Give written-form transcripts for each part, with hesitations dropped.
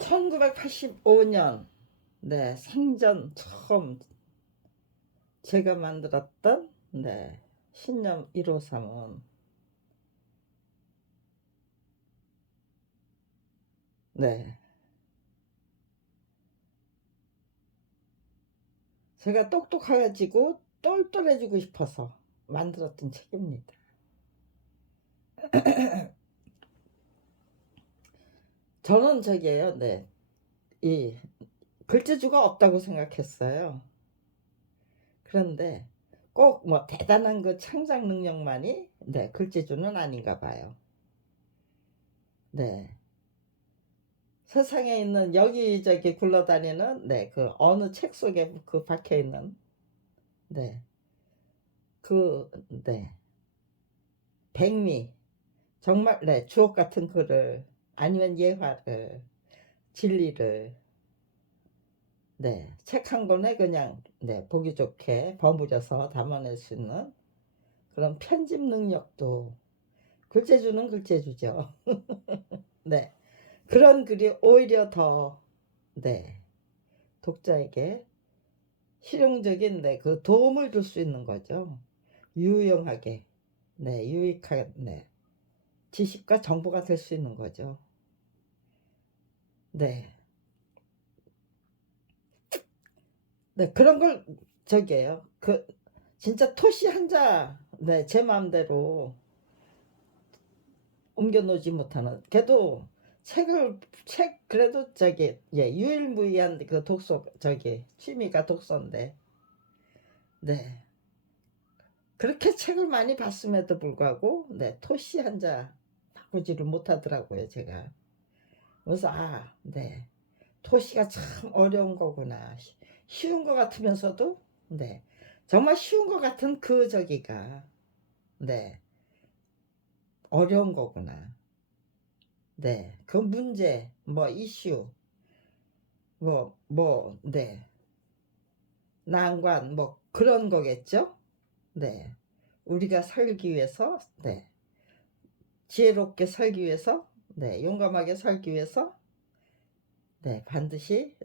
1985년 생전 처음 제가 만들었던 신념 153은 네 제가 똑똑해지고 똘똘해지고 싶어서 만들었던 책입니다. 저는 저기에요. 이 글재주가 없다고 생각했어요. 그런데 꼭 뭐 대단한 그 창작 능력만이 글재주는 아닌가 봐요. 네. 세상에 있는 여기저기 굴러다니는 그 어느 책 속에 그 박혀 있는 네, 백미 정말 주옥 같은 글을 아니면 예화를 진리를 책 한 권에 그냥 보기 좋게 버무려서 담아낼 수 있는 그런 편집 능력도 글재주는 글재주죠. 네, 그런 글이 오히려 더 독자에게 실용적인 그 도움을 줄 수 있는 거죠. 유용하게 유익한 지식과 정보가 될 수 있는 거죠. 네. 그런 걸 저기에요. 그 진짜 토시 한자 제 마음대로 옮겨 놓지 못하는 걔도 책 그래도 유일무이한 그 독서 취미가 독서인데 그렇게 책을 많이 봤음에도 불구하고 토시 한자 바꾸지를 못하더라고요, 제가. 그래서 토시가 참 어려운 거구나. 쉬운 것 같으면서도 정말 쉬운 것 같은 그 저기가 어려운 거구나. 그 문제 뭐 이슈 난관 뭐 그런 거겠죠. 우리가 살기 위해서 지혜롭게 살기 위해서 용감하게 살기 위해서 반드시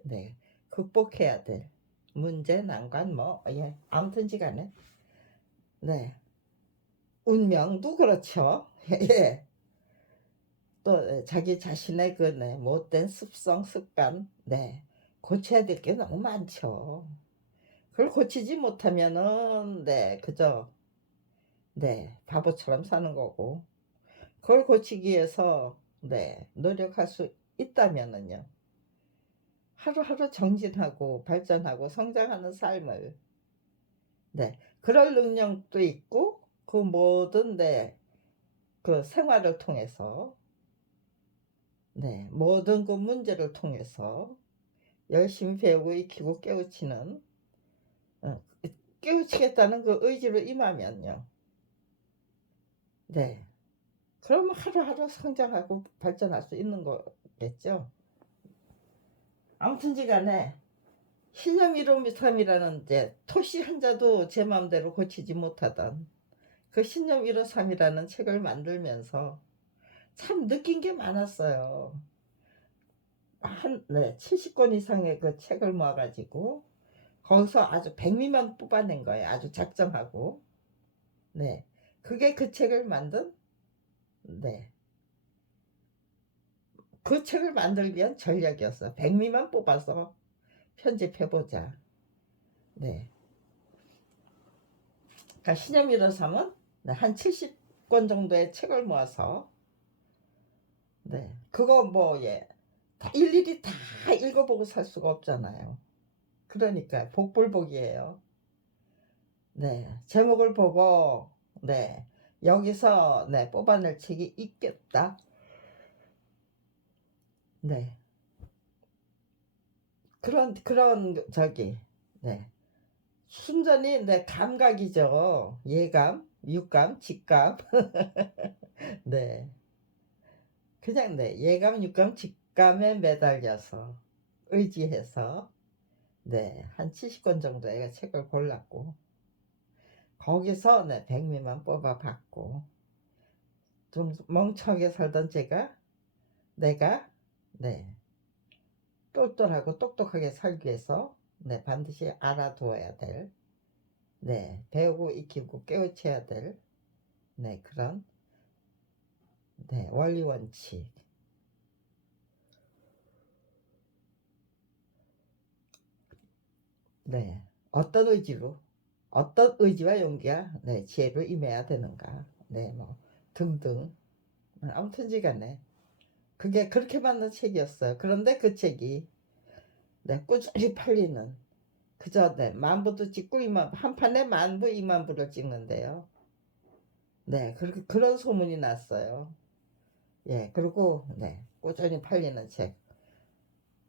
극복해야 될 문제 난관 아무튼지간에 운명도 그렇죠. 예. 또 자기 자신의 그 못된 습성 습관 고쳐야 될 게 너무 많죠. 그걸 고치지 못하면은 그저 바보처럼 사는 거고, 그걸 고치기 위해서 노력할 수 있다면은요, 하루하루 정진하고 발전하고 성장하는 삶을 그럴 능력도 있고, 그 모든 그 생활을 통해서 모든 그 문제를 통해서 열심히 배우고 익히고 깨우치는 깨우치겠다는 그 의지로 임하면요, 그러면 하루하루 성장하고 발전할 수 있는 거겠죠. 아무튼지간에 신념 153이라는 토시 한자도 제 마음대로 고치지 못하던 그 신념 153이라는 책을 만들면서 참 느낀 게 많았어요. 70권 이상의 그 책을 모아가지고 거기서 아주 백미만 뽑아낸 거예요. 아주 작정하고. 그게 그 책을 만든 그 책을 만들기 위한 전략이었어. 백미만 뽑아서 편집해보자. 그러니까 신념 153은 한 70권 정도의 책을 모아서 그거 다 일일이 다 읽어보고 살 수가 없잖아요. 그러니까 복불복이에요. 제목을 보고 여기서 뽑아낼 책이 있겠다. 그런 순전히 감각이죠. 예감, 육감, 직감. 그냥 예감, 육감, 직감에 매달려서 의지해서 한 70권 정도의 책을 골랐고 거기서 백미만 뽑아봤고, 좀 멍청하게 살던 내가 똘똘하고 똑똑하게 살기 위해서 네, 반드시 알아두어야 될, 네, 배우고 익히고 깨우쳐야 될, 네, 그런, 네, 원리 원칙. 네, 어떤 의지로, 어떤 의지와 용기와 네, 지혜로 임해야 되는가, 네, 뭐 등등. 아무튼지간에 그게 그렇게 만든 책이었어요. 그런데 그 책이 네, 꾸준히 팔리는, 그저 네, 만부도 찍고 한 판에 만부 2만 부를 찍는데요. 네, 그렇게 그런 소문이 났어요. 예, 그리고 네, 꾸준히 팔리는 책.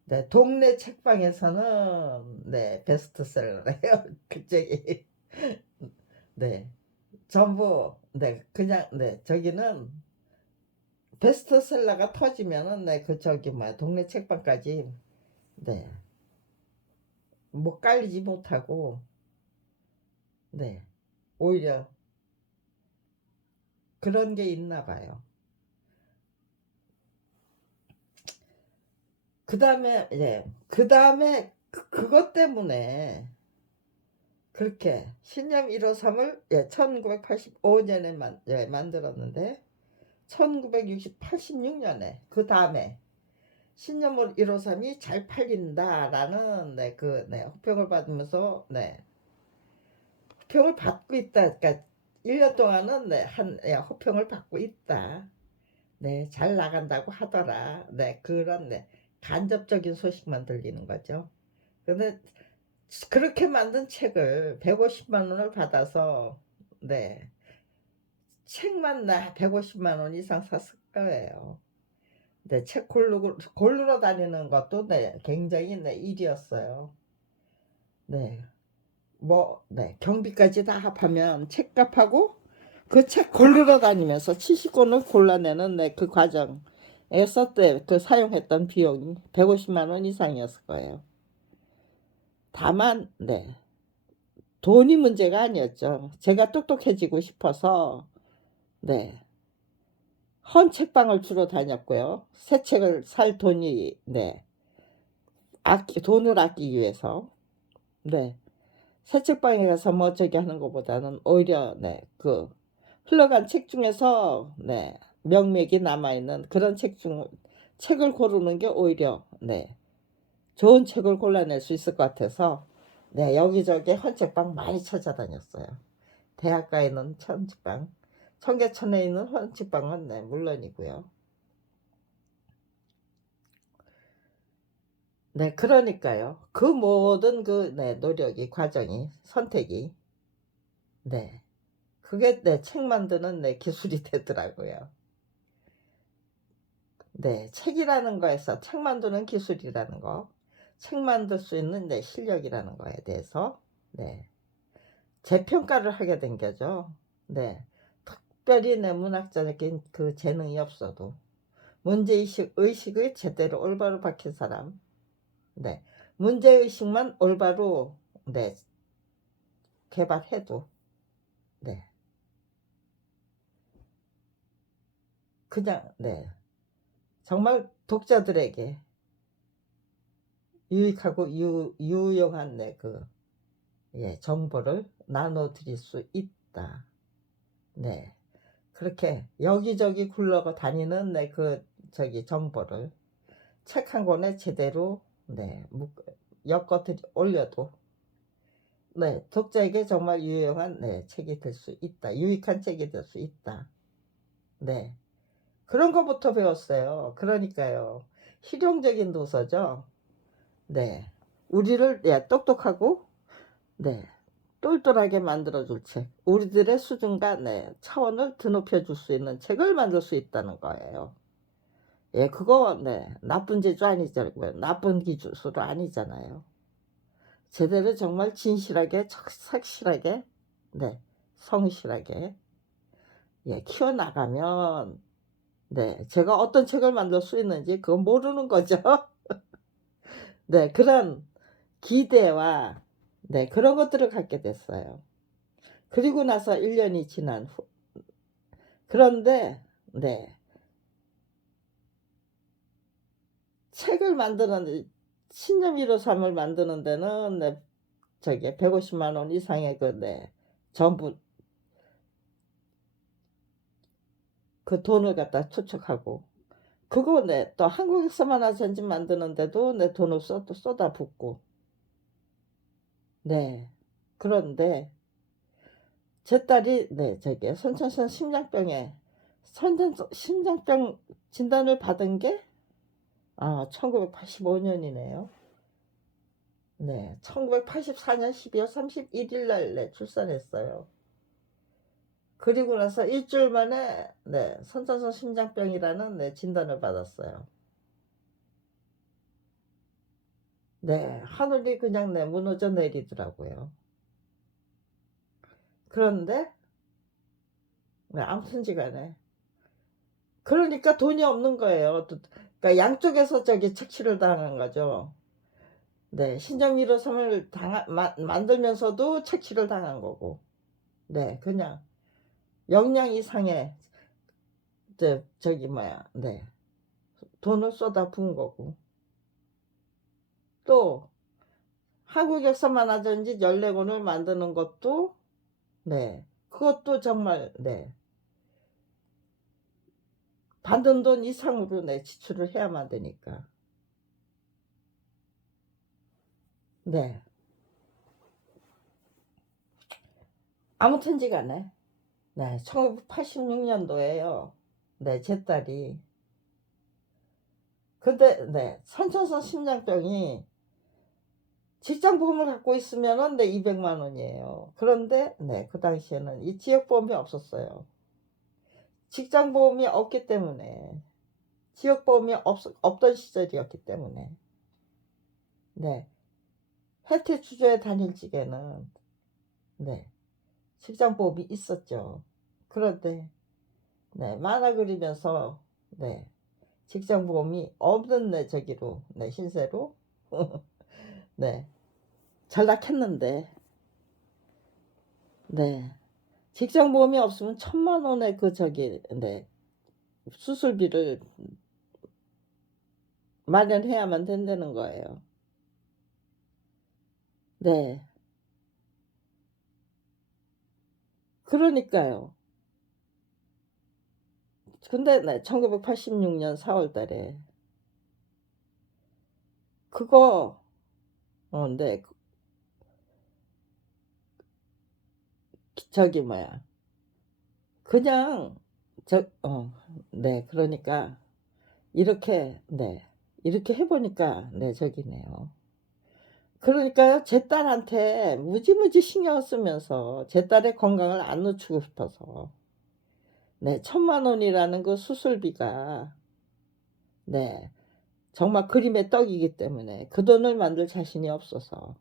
네, 동네 책방에서는 네, 베스트셀러래요. 그 책이. 네, 전부 네, 그냥 네, 저기는 베스트셀러가 터지면은 네, 그 저기 뭐야, 동네 책방까지 네, 못 깔리지 못하고 네, 오히려 그런 게 있나 봐요. 그 다음에 예, 그 다음에 그것 때문에 그렇게 신념 153을 예, 1985년에 예, 만들었는데 1986년에 그 다음에 신념 153이 잘 팔린다라는 네, 그 네, 호평을 받으면서 네, 호평을 받고 있다. 그러니까 1년 동안은 네, 호평을 받고 있다. 네, 잘 나간다고 하더라. 네, 그런 네, 간접적인 소식만 들리는 거죠. 근데 그렇게 만든 책을 150만 원을 받아서 네, 책만 나 150만 원 이상 샀을 거예요. 네, 책 고르러 다니는 것도 네, 굉장히 네, 일이었어요. 네, 뭐, 네, 경비까지 다 합하면 책값하고 그 책 고르러 다니면서 70권을 골라내는 네, 그 과정에서 그 사용했던 비용이 150만 원 이상이었을 거예요. 다만, 네, 돈이 문제가 아니었죠. 제가 똑똑해지고 싶어서, 네, 헌 책방을 주로 다녔고요. 새 책을 살 돈이, 네, 돈을 아끼기 위해서, 네, 새 책방에 가서 뭐 저기 하는 것보다는 오히려, 네, 그, 흘러간 책 중에서, 네, 명맥이 남아있는 그런 책을 고르는 게 오히려, 네, 좋은 책을 골라낼 수 있을 것 같아서, 네, 여기저기 헌책방 많이 찾아다녔어요. 대학가에 있는 헌책방, 청계천에 있는 헌책방은 네, 물론이고요. 네, 그러니까요. 그 모든 그 네, 노력이, 과정이, 선택이, 네, 그게 네, 책 만드는 네, 기술이 되더라고요. 네, 책이라는 거에서 책 만드는 기술이라는 거, 책 만들 수 있는 네, 실력이라는 거에 대해서 네, 재평가를 하게 된 거죠. 네, 특별히 내 문학적인 그 재능이 없어도 의식을 제대로 올바로 박힌 사람, 네, 문제의식만 올바로 네, 개발해도 네, 그냥 네, 정말 독자들에게 유익하고 유용한 네, 그 예, 정보를 나눠드릴 수 있다. 네, 그렇게 여기저기 굴러가 다니는 네, 그 저기 정보를 책 한 권에 제대로 네, 엮어 올려도 네, 독자에게 정말 유용한 네, 책이 될 수 있다. 유익한 책이 될 수 있다. 네, 그런 것부터 배웠어요. 그러니까요, 실용적인 도서죠. 네, 우리를 예, 똑똑하고 네, 똘똘하게 만들어줄 책, 우리들의 수준과 네, 차원을 드높여 줄 수 있는 책을 만들 수 있다는 거예요. 예, 그거 네, 나쁜 재주 아니잖아요. 나쁜 기술도 아니잖아요. 제대로 정말 진실하게, 착실하게, 네, 성실하게 예, 키워나가면 네, 제가 어떤 책을 만들 수 있는지 그건 모르는 거죠. 네, 그런 기대와 네, 그런 것들을 갖게 됐어요. 그리고 나서 1년이 지난 후, 그런데 네, 책을 만드는 신념 153을 만드는 데는 네, 저기 150만 원 이상의 그 네, 전부 그 돈을 갖다 투척하고 그거 네, 또 한국에서만 하전지 만드는데도 내 돈을 쏟아붓고 네. 그런데 제 딸이 네, 저기 선천성 심장병에 심장병 진단을 받은 게 1985년이네요. 네, 1984년 12월 31일 날 네, 출산했어요. 그리고 나서 일주일 만에 네, 선천성 심장병이라는 네, 진단을 받았어요. 네, 하늘이 그냥 네, 무너져 내리더라고요. 그런데 네, 아무튼지간에 그러니까 돈이 없는 거예요. 그러니까 양쪽에서 저기 착취를 당한 거죠. 네, 신정 153을 만들면서도 착취를 당한 거고, 네, 그냥 역량 이상의 저기 뭐야, 네, 돈을 쏟아부은 거고, 또 한국 역사만 하든지 14권을 만드는 것도 네, 그것도 정말 네, 받은 돈 이상으로 네, 지출을 해야만 되니까. 네, 아무튼지간에 네, 1986년도에요. 네, 제 딸이 근데 네, 선천성 심장병이 직장보험을 갖고 있으면은 네, 200만 원이에요. 그런데 네, 그 당시에는 이 지역보험이 없었어요. 직장보험이 없기 때문에 지역보험이 없던 시절이었기 때문에 네, 혜태 주조에 다닐 적에는 네, 직장보험이 있었죠. 그런데 네, 만화 그리면서 네, 직장보험이 없는 네, 저기로 네, 신세로 네, 전락했는데 네, 직장보험이 없으면 1,000만 원의 그 저기 네, 수술비를 마련해야만 된다는 거예요. 네. 그러니까요. 근데 네, 1986년 4월 달에 그거 네. 저기 뭐야. 그냥 네. 그러니까 이렇게 네. 이렇게 해 보니까 네, 저기네요. 그러니까요. 제 딸한테 무지무지 신경을 쓰면서 제 딸의 건강을 안 놓치고 싶어서 네, 1,000만 원이라는 그 수술비가 네, 정말 그림의 떡이기 때문에 그 돈을 만들 자신이 없어서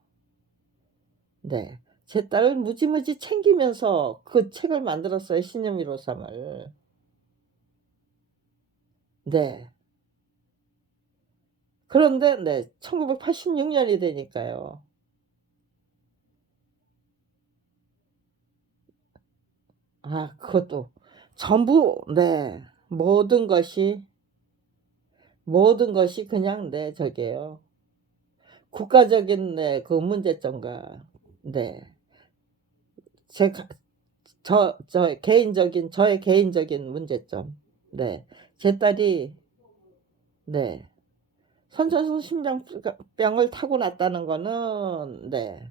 네, 제 딸을 무지무지 챙기면서 그 책을 만들었어요. 신념 153을. 네. 그런데 네, 1986년이 되니까요. 그것도 전부 네, 모든 것이 그냥 네, 저게요. 국가적인 네, 그 문제점과 네, 제가 저의 개인적인 문제점. 네. 제 딸이 네. 선천성 심장병을 타고났다는 거는 네.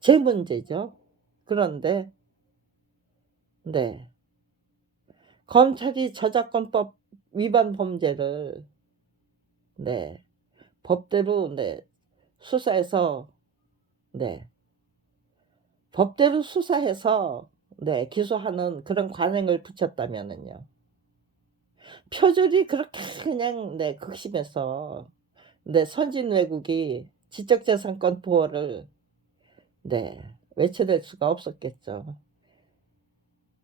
제 문제죠. 그런데 네. 검찰이 저작권법 위반 범죄를 네. 법대로 네. 수사해서 네. 법대로 수사해서 네. 기소하는 그런 관행을 붙였다면은요. 표절이 그렇게 그냥 네, 극심해서 네, 선진 외국이 지적재산권 보호를 네, 외쳐낼 수가 없었겠죠.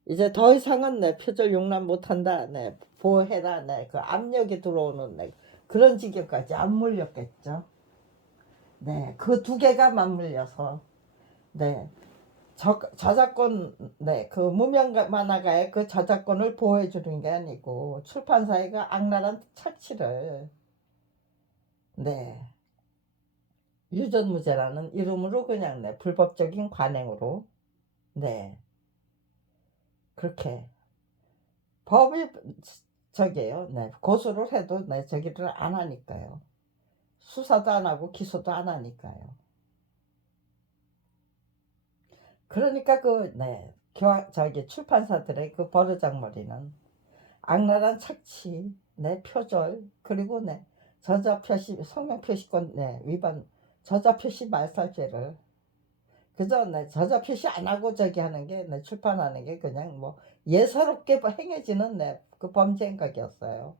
이제 더 이상은 네, 표절 용납 못한다. 네, 보호해라. 네, 그 압력이 들어오는 네, 그런 지경까지 안 몰렸겠죠. 네, 그 두 개가 맞물려서 네, 저작권 네, 그 무명 만화가의 그 저작권을 보호해 주는 게 아니고 출판사의 그 악랄한 착취를 네, 유전무죄라는 이름으로 그냥 네, 불법적인 관행으로 네, 그렇게 법이 저기에요. 네, 고소를 해도 네, 저기를 안 하니까요. 수사도 안 하고 기소도 안 하니까요. 그러니까 그 네, 저기 출판사들의 그 버르장머리는 악랄한 착취, 네, 표절, 그리고 네, 저자표시, 성명표시권 네, 위반, 저자표시 말살죄를 그저 네, 저자표시 안 하고 저기 하는 게 네, 출판하는 게 그냥 뭐 예사롭게 행해지는 네, 그 범죄 행각이었어요.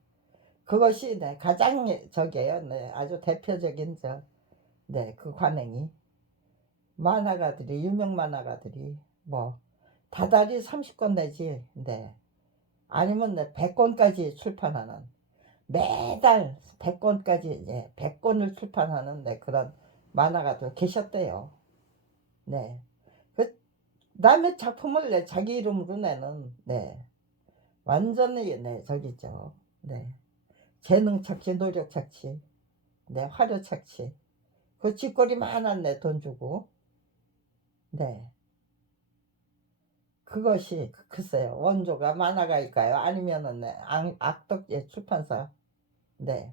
그것이 네, 가장 저기에요. 네, 아주 대표적인 네, 그 관행이 만화가들이 유명 만화가들이 뭐 다달이 30권 내지 네, 아니면 네, 100권까지 출판하는 매달 100권까지 예, 100권을 출판하는 네, 그런 만화가도 계셨대요. 네. 그 남의 작품을 내 자기 이름으로 내는 네. 완전히 네, 저기죠. 네. 재능 착취, 노력 착취, 네, 화려 착취. 그 짓거리 많았네, 돈 주고. 네. 그것이 글쎄요. 원조가 만화가일까요? 아니면은 네, 악덕 예, 출판사. 네.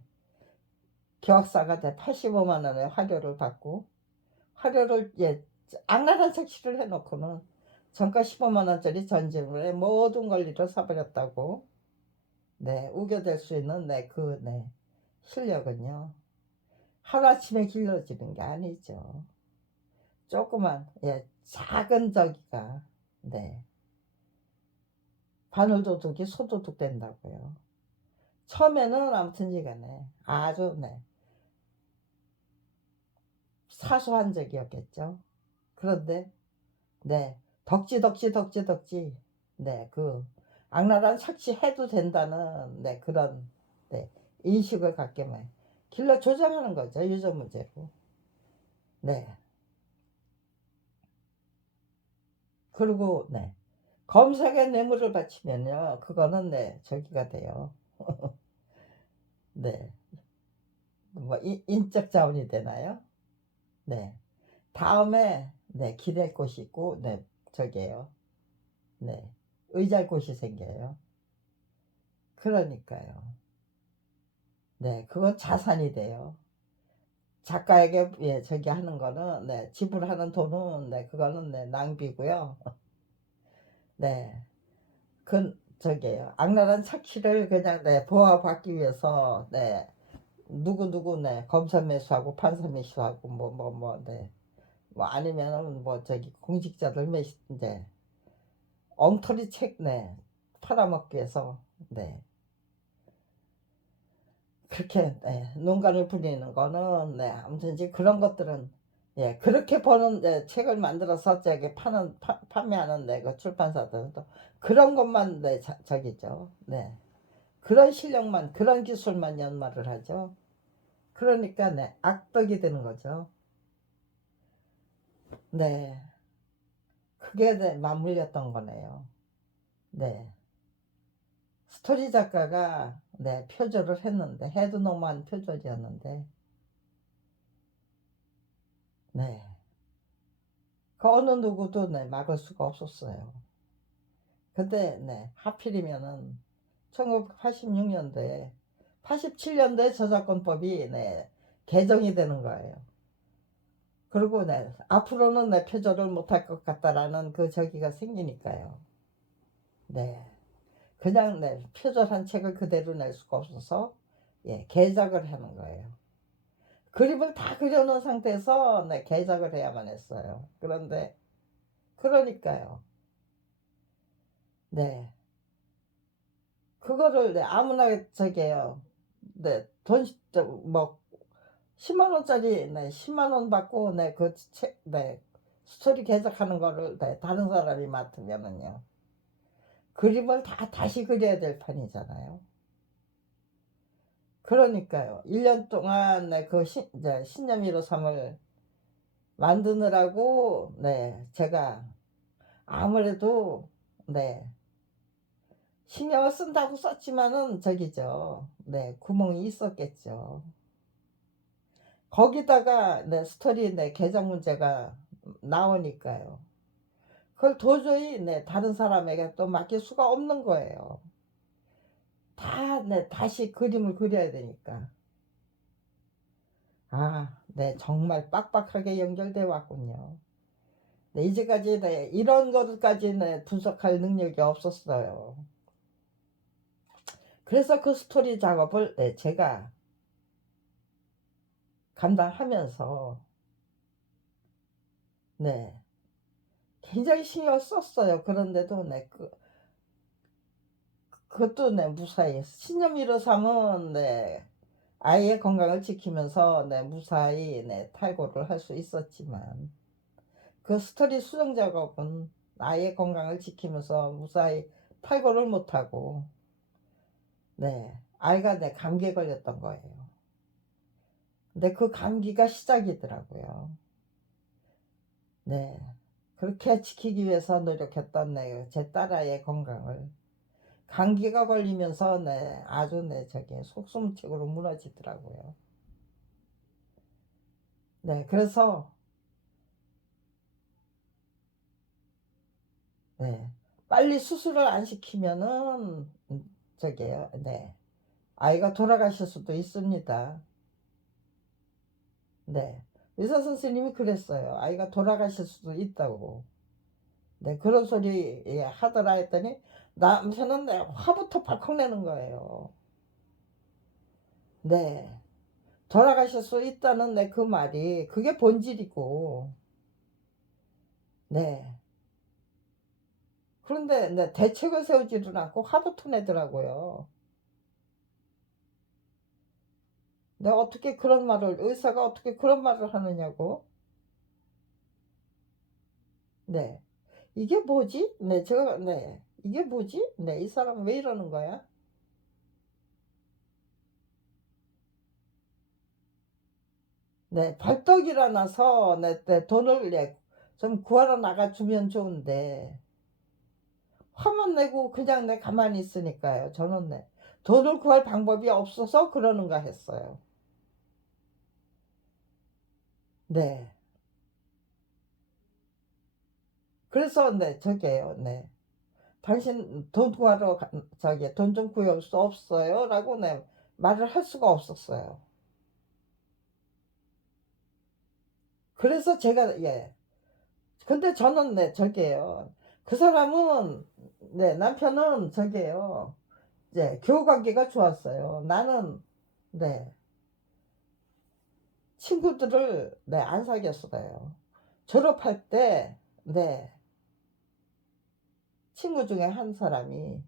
기획사가 돼 85만 원의 화료를 받고 화료를 예, 악랄한 착취를 해놓고는 정가 15만 원짜리 전지물에 모든 권리를 사버렸다고. 네, 우겨댈 수 있는 네, 그 네, 실력은요. 하루아침에 길러지는 게 아니죠. 조그만 예, 작은 저기가 네, 바늘도둑이 소도둑 된다고요. 처음에는 아무튼 간에 아주 네, 사소한 적이었겠죠. 그런데 네, 덕지 네, 그 악랄한 착취해도 된다는 네, 그런 네, 인식을 갖게 길러 조장하는 거죠. 유전 문제로. 네. 그리고 네. 검색에 뇌물을 바치면요. 그거는 네, 저기가 돼요. 네. 뭐 인적 자원이 되나요? 네. 다음에 네, 기댈 곳이 있고 네, 저기에요. 네. 의지할 곳이 생겨요. 그러니까요. 네, 그건 자산이 돼요. 작가에게 예, 저기 하는 거는 네, 지불하는 돈은 네, 그거는 네, 낭비고요. 네. 그 저기에요. 악랄한 착취를 그냥 네, 보호받기 위해서 네, 누구 네, 검사 매수하고 판사 매수하고 네. 뭐 아니면은 뭐 저기 공직자들 매수 이제 엉터리 책 네, 팔아먹기 위해서 네. 그렇게 네, 농간을 부리는 거는 네, 아무튼 이제 그런 것들은 예, 그렇게 버는 네, 책을 만들어서 저기 판매하는 네, 그 출판사들은 또 그런 것만 네, 저기죠. 네. 그런 실력만 그런 기술만 연마를 하죠. 그러니까 네, 악덕이 되는 거죠. 네. 그게 네, 맞물렸던 거네요. 네. 스토리 작가가 네, 표절을 했는데 해도 너무한 표절이었는데 네. 그 어느 누구도 네, 막을 수가 없었어요. 근데 네, 하필이면은 1986년도에 87년도에 저작권법이 네, 개정이 되는 거예요. 그리고 네, 앞으로는 내 표절을 못할 것 같다라는 그 저기가 생기니까요. 네. 그냥 네, 표절한 책을 그대로 낼 수가 없어서 예, 개작을 하는 거예요. 그림을 다 그려놓은 상태에서 네, 개작을 해야만 했어요. 그런데 그러니까요. 네. 그거를 네, 아무나 저기요. 네, 뭐 10만 원짜리 네, 10만 원 받고 네, 그 책, 네, 스토리 개작하는 거를 네, 다른 사람이 맡으면은요. 그림을 다 다시 그려야 될 판이잖아요. 그러니까요. 1년 동안 네, 그 이제 신념153을 만드느라고 네, 제가 아무래도 네, 신경을 쓴다고 썼지만은 저기죠. 네, 구멍이 있었겠죠. 거기다가 내 스토리 내 계정 문제가 나오니까요. 그걸 도저히 다른 사람에게 또 맡길 수가 없는 거예요. 다 다시 그림을 그려야 되니까. 정말 빡빡하게 연결돼 왔군요. 이제까지 이런 것까지 분석할 능력이 없었어요. 그래서 그 스토리 작업을 제가 감당하면서 굉장히 신경을 썼어요. 그런데도 그것도 무사히 신념 153은 아이의 건강을 지키면서 무사히 탈고를 할 수 있었지만, 그 스토리 수정 작업은 아이의 건강을 지키면서 무사히 탈고를 못하고 아이가 감기에 걸렸던 거예요. 근데 그 감기가 시작이더라고요. 그렇게 지키기 위해서 노력했던 제 딸아이의 건강을 감기가 걸리면서 아주 저기 속수무책으로 무너지더라고요. 그래서 빨리 수술을 안 시키면은 저기요 아이가 돌아가실 수도 있습니다. 의사 선생님이 그랬어요. 아이가 돌아가실 수도 있다고. 그런 소리 하더라 했더니 남편은 화부터 벌컥 내는 거예요. 돌아가실 수 있다는 그 말이 그게 본질이고, 그런데 대책을 세우지를 않고 화부터 내더라고요. 어떻게 그런 말을, 의사가 어떻게 그런 말을 하느냐고. 이게 뭐지? 제가 이게 뭐지? 이 사람 왜 이러는 거야? 벌떡 일어나서 돈을 좀 구하러 나가주면 좋은데 화만 내고 그냥 가만히 있으니까요. 저는 돈을 구할 방법이 없어서 그러는가 했어요. 그래서 저게요. 당신 돈 구하러 저기 돈 좀 구할 수 없어요? 라고 말을 할 수가 없었어요. 그래서 제가 근데 저는 저게요. 그 사람은 남편은 저게요. 교우 관계가 좋았어요. 나는 친구들을 안 사귀었어요. 졸업할 때 친구 중에 한 사람이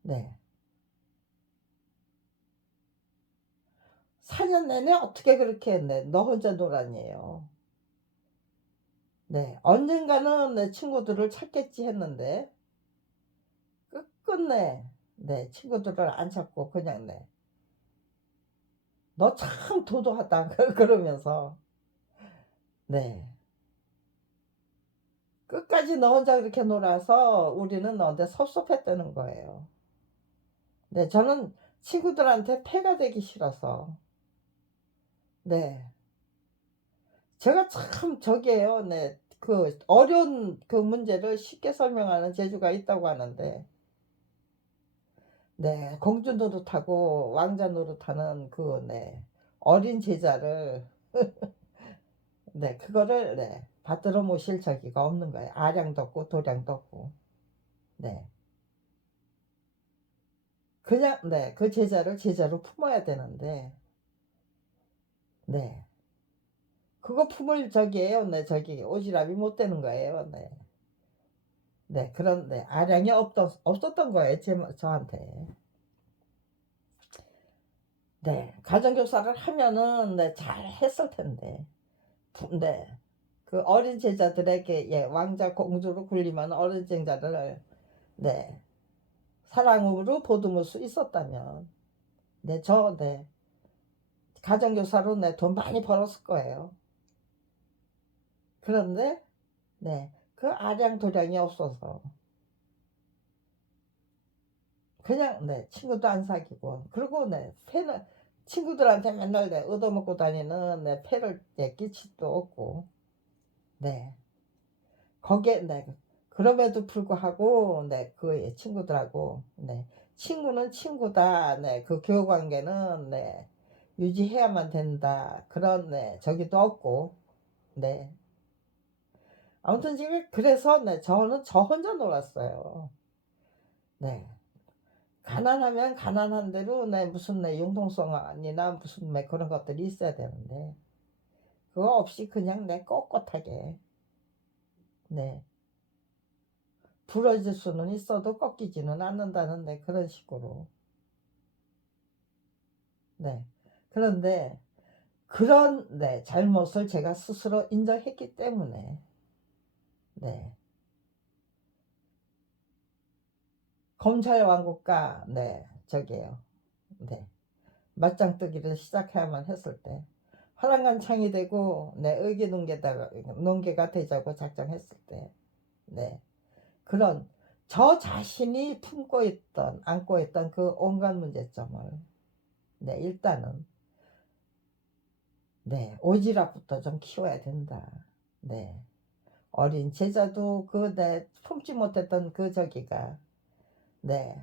네 4년 내내 어떻게 그렇게 너 혼자 놀았니요. 언젠가는 내 친구들을 찾겠지 했는데 끝끝내 친구들을 안 찾고 그냥 너 참 도도하다 그러면서 끝까지 너 혼자 그렇게 놀아서 우리는 너한테 섭섭했다는 거예요. 저는 친구들한테 폐가 되기 싫어서 제가 참 저기에요. 그 어려운 그 문제를 쉽게 설명하는 재주가 있다고 하는데 공주 노릇하고 왕자 노릇하는 그 어린 제자를 그거를 받들어 모실 저기가 없는 거예요. 아량도 없고 도량도 없고. 그냥 그 제자를 제자로 품어야 되는데 네 그거 품을 저기에요. 저기 오지랖이 못 되는 거예요. 그런 아량이 없었던 거예요. 저한테. 가정교사를 하면은 잘 했을 텐데. 그 어린 제자들에게 왕자 공주로 굴리면 어린 제자를 사랑으로 보듬을 수 있었다면 저 가정교사로 돈 많이 벌었을 거예요. 그런데 그 아량도량이 없어서 그냥 친구도 안 사귀고 그리고 친구들한테 맨날 내 얻어먹고 다니는 내 패를 끼칠 도 없고, 네. 거기에 네. 그럼에도 불구하고 네. 그 친구들하고 네. 친구는 친구다. 네. 그 교우 관계는 네. 유지해야만 된다. 그런 네. 저기도 없고. 네. 아무튼 지금 그래서 네. 저는 저 혼자 놀았어요. 네. 가난하면 가난한 대로 네. 무슨 네. 융통성이나 무슨 네. 그런 것들이 있어야 되는데 그거 없이 그냥 네. 꼿꼿하게 네. 부러질 수는 있어도 꺾이지는 않는다는 네. 그런 식으로. 네. 그런데 그런 네. 잘못을 제가 스스로 인정했기 때문에 네. 검찰 왕국과 네. 저기요. 네. 맞짱뜨기를 시작해야만 했을 때 화랑간창이 되고 네. 의기농계다가 농계가 되자고 작정했을 때 네. 그런 저 자신이 품고 있던 안고 있던 그 온갖 문제점을 네. 일단은 네. 오지랖부터 좀 키워야 된다. 네. 어린 제자도 그 네. 품지 못했던 그 저기가 네.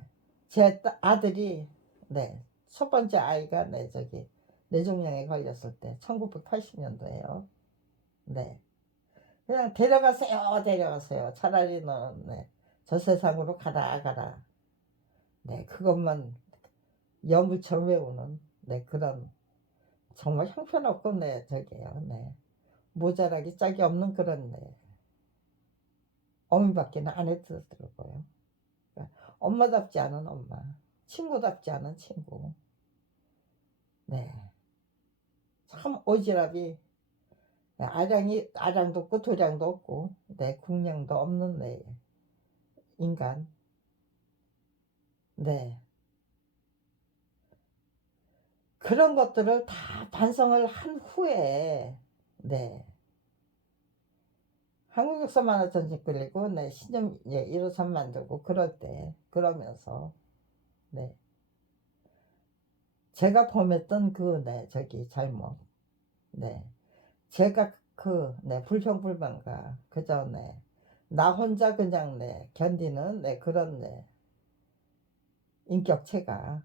제 아들이 네. 첫 번째 아이가 네. 저기 뇌종양에 걸렸을 때 1980년도에요. 네. 그냥 데려가세요, 데려가세요. 차라리 너는 네. 저 세상으로 가라, 가라. 네. 그것만 연불처럼 외우는 네. 그런 정말 형편없고 네. 저기요. 네. 모자라기 짝이 없는 그런 네. 어미밖에는 안 해드더라고요. 그러니까 엄마답지 않은 엄마, 친구답지 않은 친구. 네. 참 오지랖이 아량도 없고 도량도 없고 네. 국량도 없는 네. 인간. 네. 그런 것들을 다 반성을 한 후에 네. 한국 역사 만화전집 그리고 네. 신념 1호선 만들고 그럴 때 그러면서 네. 제가 범했던 그 네. 저기 잘못 네. 제가 그 네. 불평불만과 그저 네. 나 혼자 그냥 네. 견디는 네. 그런 네. 인격체가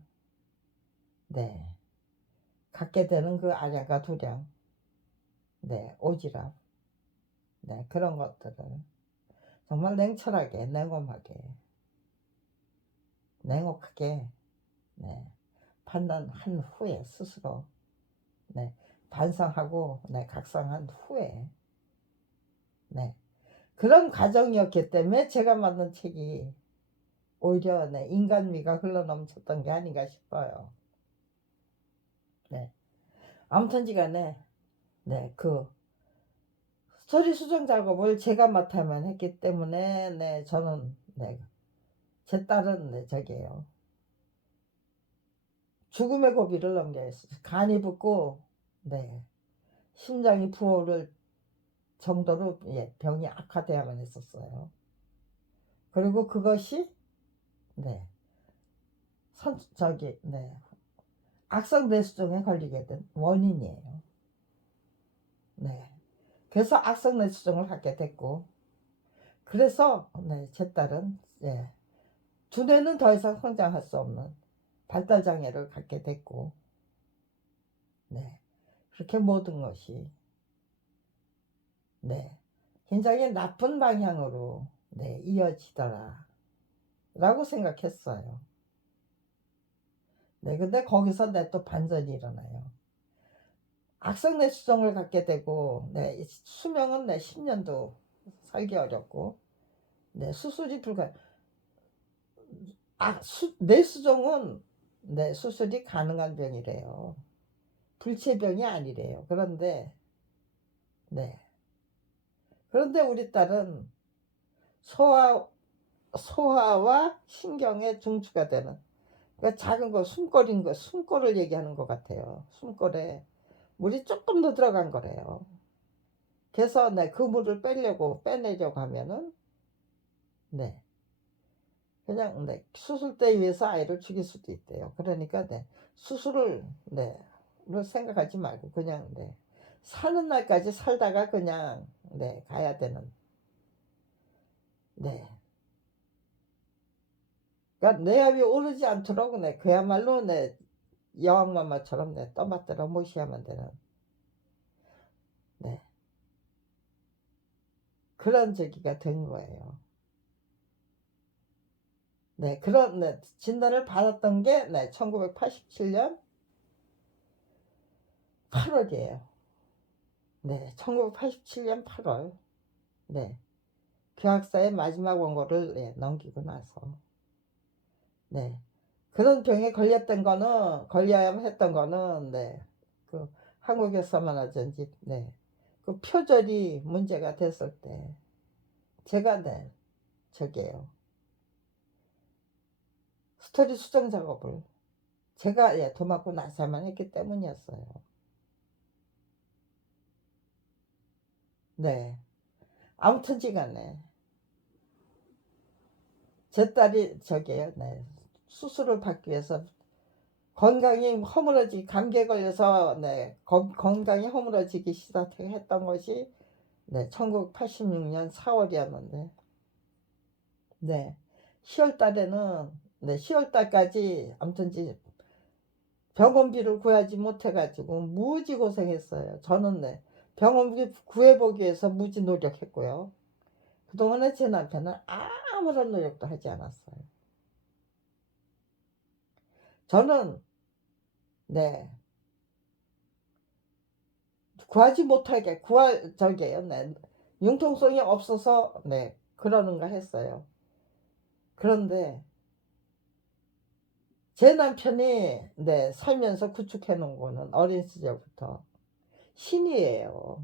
네. 갖게 되는 그 아량과 두량 네. 오지랖 네. 그런 것들을 정말 냉철하게 냉엄하게 냉혹하게 네. 판단한 후에 스스로 네. 반성하고 네. 각성한 후에 네. 그런 과정이었기 때문에 제가 만든 책이 오히려 네. 인간미가 흘러넘쳤던 게 아닌가 싶어요. 네. 아무튼지간에 네. 그 스토리 수정 작업을 제가 맡아야만 했기 때문에 네. 저는 네. 제 딸은 네. 저기예요. 죽음의 고비를 넘겨야 했어요. 간이 붓고 네. 심장이 부어오를 정도로 예. 병이 악화돼야만 했었어요. 그리고 그것이 네. 저기 네. 악성 뇌수종에 걸리게 된 원인이에요. 네. 그래서 악성 뇌수종을 갖게 됐고 그래서 네. 제 딸은 예. 두뇌는 더 이상 성장할 수 없는 발달 장애를 갖게 됐고 네. 그렇게 모든 것이 네. 굉장히 나쁜 방향으로 네. 이어지더라 라고 생각했어요. 네. 근데 거기서 네. 또 반전이 일어나요. 악성 뇌수종을 갖게 되고 네. 수명은 네. 10년도 살기 어렵고 네. 수술이 뇌수종은 네. 수술이 가능한 병이래요. 불치병이 아니래요. 그런데 네. 그런데 우리 딸은 소화와 신경의 중추가 되는 그러니까 작은 거 숨골을 얘기하는 것 같아요. 숨골에 물이 조금 더 들어간 거래요. 그래서 네. 그 물을 빼내려고 하면은 네. 그냥 네 수술대 위에서 아이를 죽일 수도 있대요. 그러니까 네 수술을 네 를 생각하지 말고 그냥 네 사는 날까지 살다가 그냥 네 가야 되는 네. 그러니까 내 압이 오르지 않도록 네 그야말로 네 여왕마마처럼 네 떠받들어 모셔야만 되는 네 그런 저기가 된 거예요. 네 그런 네 진단을 받았던 게 네 1987년 8 월이에요. 네 1987년 8 월. 네. 교학사의 마지막 원고를 네 넘기고 나서 네 그런 병에 걸렸던 거는 걸려야만 했던 거는 네 그 한국역사만화전집 네 그 표절이 문제가 됐을 때 제가 네 저기에요. 스토리 수정 작업을 제가 예 도맡고 나서야만 했기 때문이었어요. 네. 아무튼지간에 제 딸이 저기에요. 네. 수술을 받기 위해서 건강이 허물어지 감기에 걸려서 네 건강이 허물어지기 시작했던 것이 네 1986년 4 월이었는데 네 10월 달에는 네 10월 달까지 아무튼지 병원비를 구하지 못해 가지고 무지 고생했어요. 저는 네 병원비 구해 보기 위해서 무지 노력했고요. 그동안에 제 남편은 아무런 노력도 하지 않았어요. 저는 네 구하지 못하게 구할 저기에요. 네. 융통성이 없어서 네 그러는가 했어요. 그런데 제 남편이 네 살면서 구축해 놓은 거는 어린 시절부터 신이에요.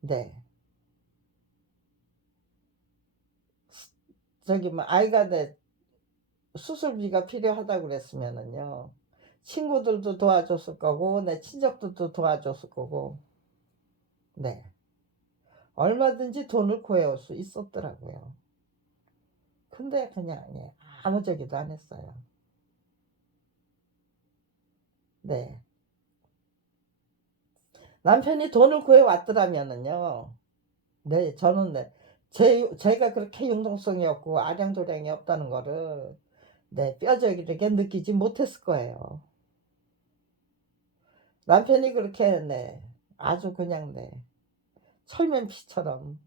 네. 저기 뭐 아이가 네 수술비가 필요하다고 그랬으면은요. 친구들도 도와줬을 거고 내 친척들도 도와줬을 거고 네. 얼마든지 돈을 구해올 수 있었더라고요. 근데 그냥 예 아무 저기도 안 했어요. 네. 남편이 돈을 구해 왔더라면은요. 네 저는 네 제가 그렇게 융통성이 없고 아량도량이 없다는 거를 네 뼈저리게 느끼지 못했을 거예요. 남편이 그렇게 네 아주 그냥 네 철면피처럼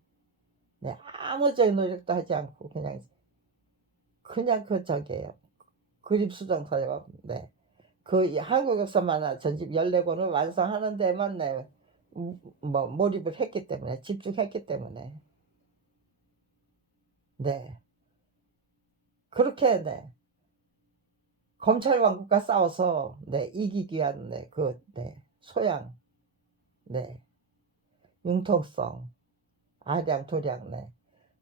네 아무짝에 노력도 하지 않고 그냥 그 저기에요. 그림 수정서요. 네. 그 이 한국 역사 만화 전집 14 권을 완성하는 데만 네 뭐 몰입을 했기 때문에 집중했기 때문에 네. 그렇게 네 검찰 왕국과 싸워서 네 이기기 위한 네 그 네 소양 네 융통성 아량도량 네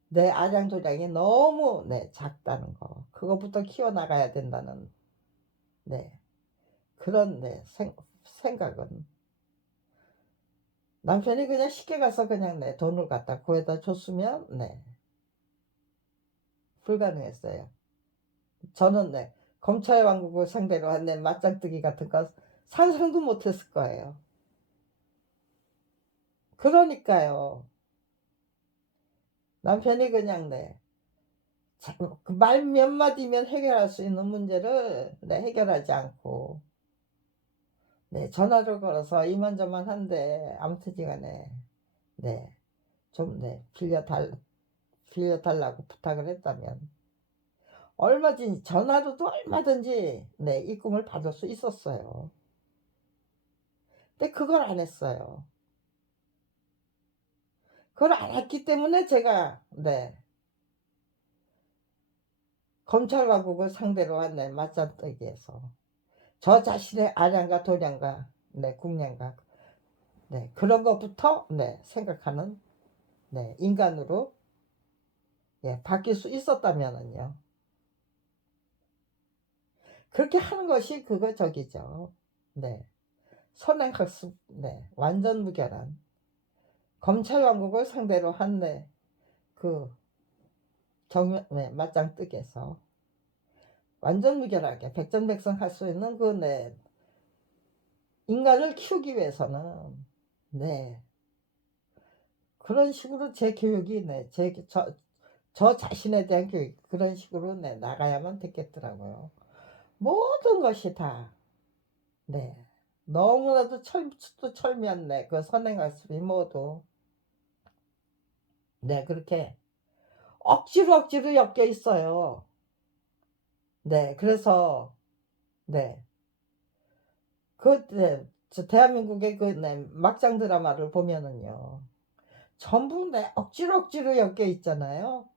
내 아량도량이 너무 네 작다는 거 그것부터 키워나가야 된다는 네 그런 네 생각은 남편이 그냥 쉽게 가서 그냥 네 돈을 갖다 구해다 줬으면 네 불가능했어요. 저는 네 검찰 왕국을 상대로 한 네 맞짱뜨기 같은 거 상상도 못했을 거예요. 그러니까요. 남편이 그냥 네 그 말 몇 마디면 해결할 수 있는 문제를 네 해결하지 않고 네 전화를 걸어서 이만저만한데 아무튼지간에 네 좀 네 빌려 달라고 부탁을 했다면 얼마든지 전화로도 얼마든지 네 입금을 받을 수 있었어요. 근데 그걸 안 했어요. 그걸 안 했기 때문에 제가 네 검찰 왕국을 상대로 한 네 맞짱뜨기에서 저 자신의 아량과 도량과 네 국량과 네 그런 것부터 네 생각하는 네 인간으로 예 바뀔 수 있었다면은요. 그렇게 하는 것이 그거 저기죠. 네. 선행학습 네 완전 무결한 검찰 왕국을 상대로 한 네 그 정면, 네, 맞짱 뜨개서 완전 무결하게 백전백승할 수 있는 그, 네, 인간을 키우기 위해서는, 네, 그런 식으로 제 교육이, 네, 저 자신에 대한 교육, 그런 식으로, 네, 나가야만 되겠더라고요. 모든 것이 다, 네, 너무나도 철미한, 네, 그 선행학습이 모두, 네, 그렇게 억지로 엮여 있어요. 네, 그래서, 네, 네, 대한민국의 그, 네, 막장 드라마를 보면은요, 전부 네, 억지로 엮여 있잖아요.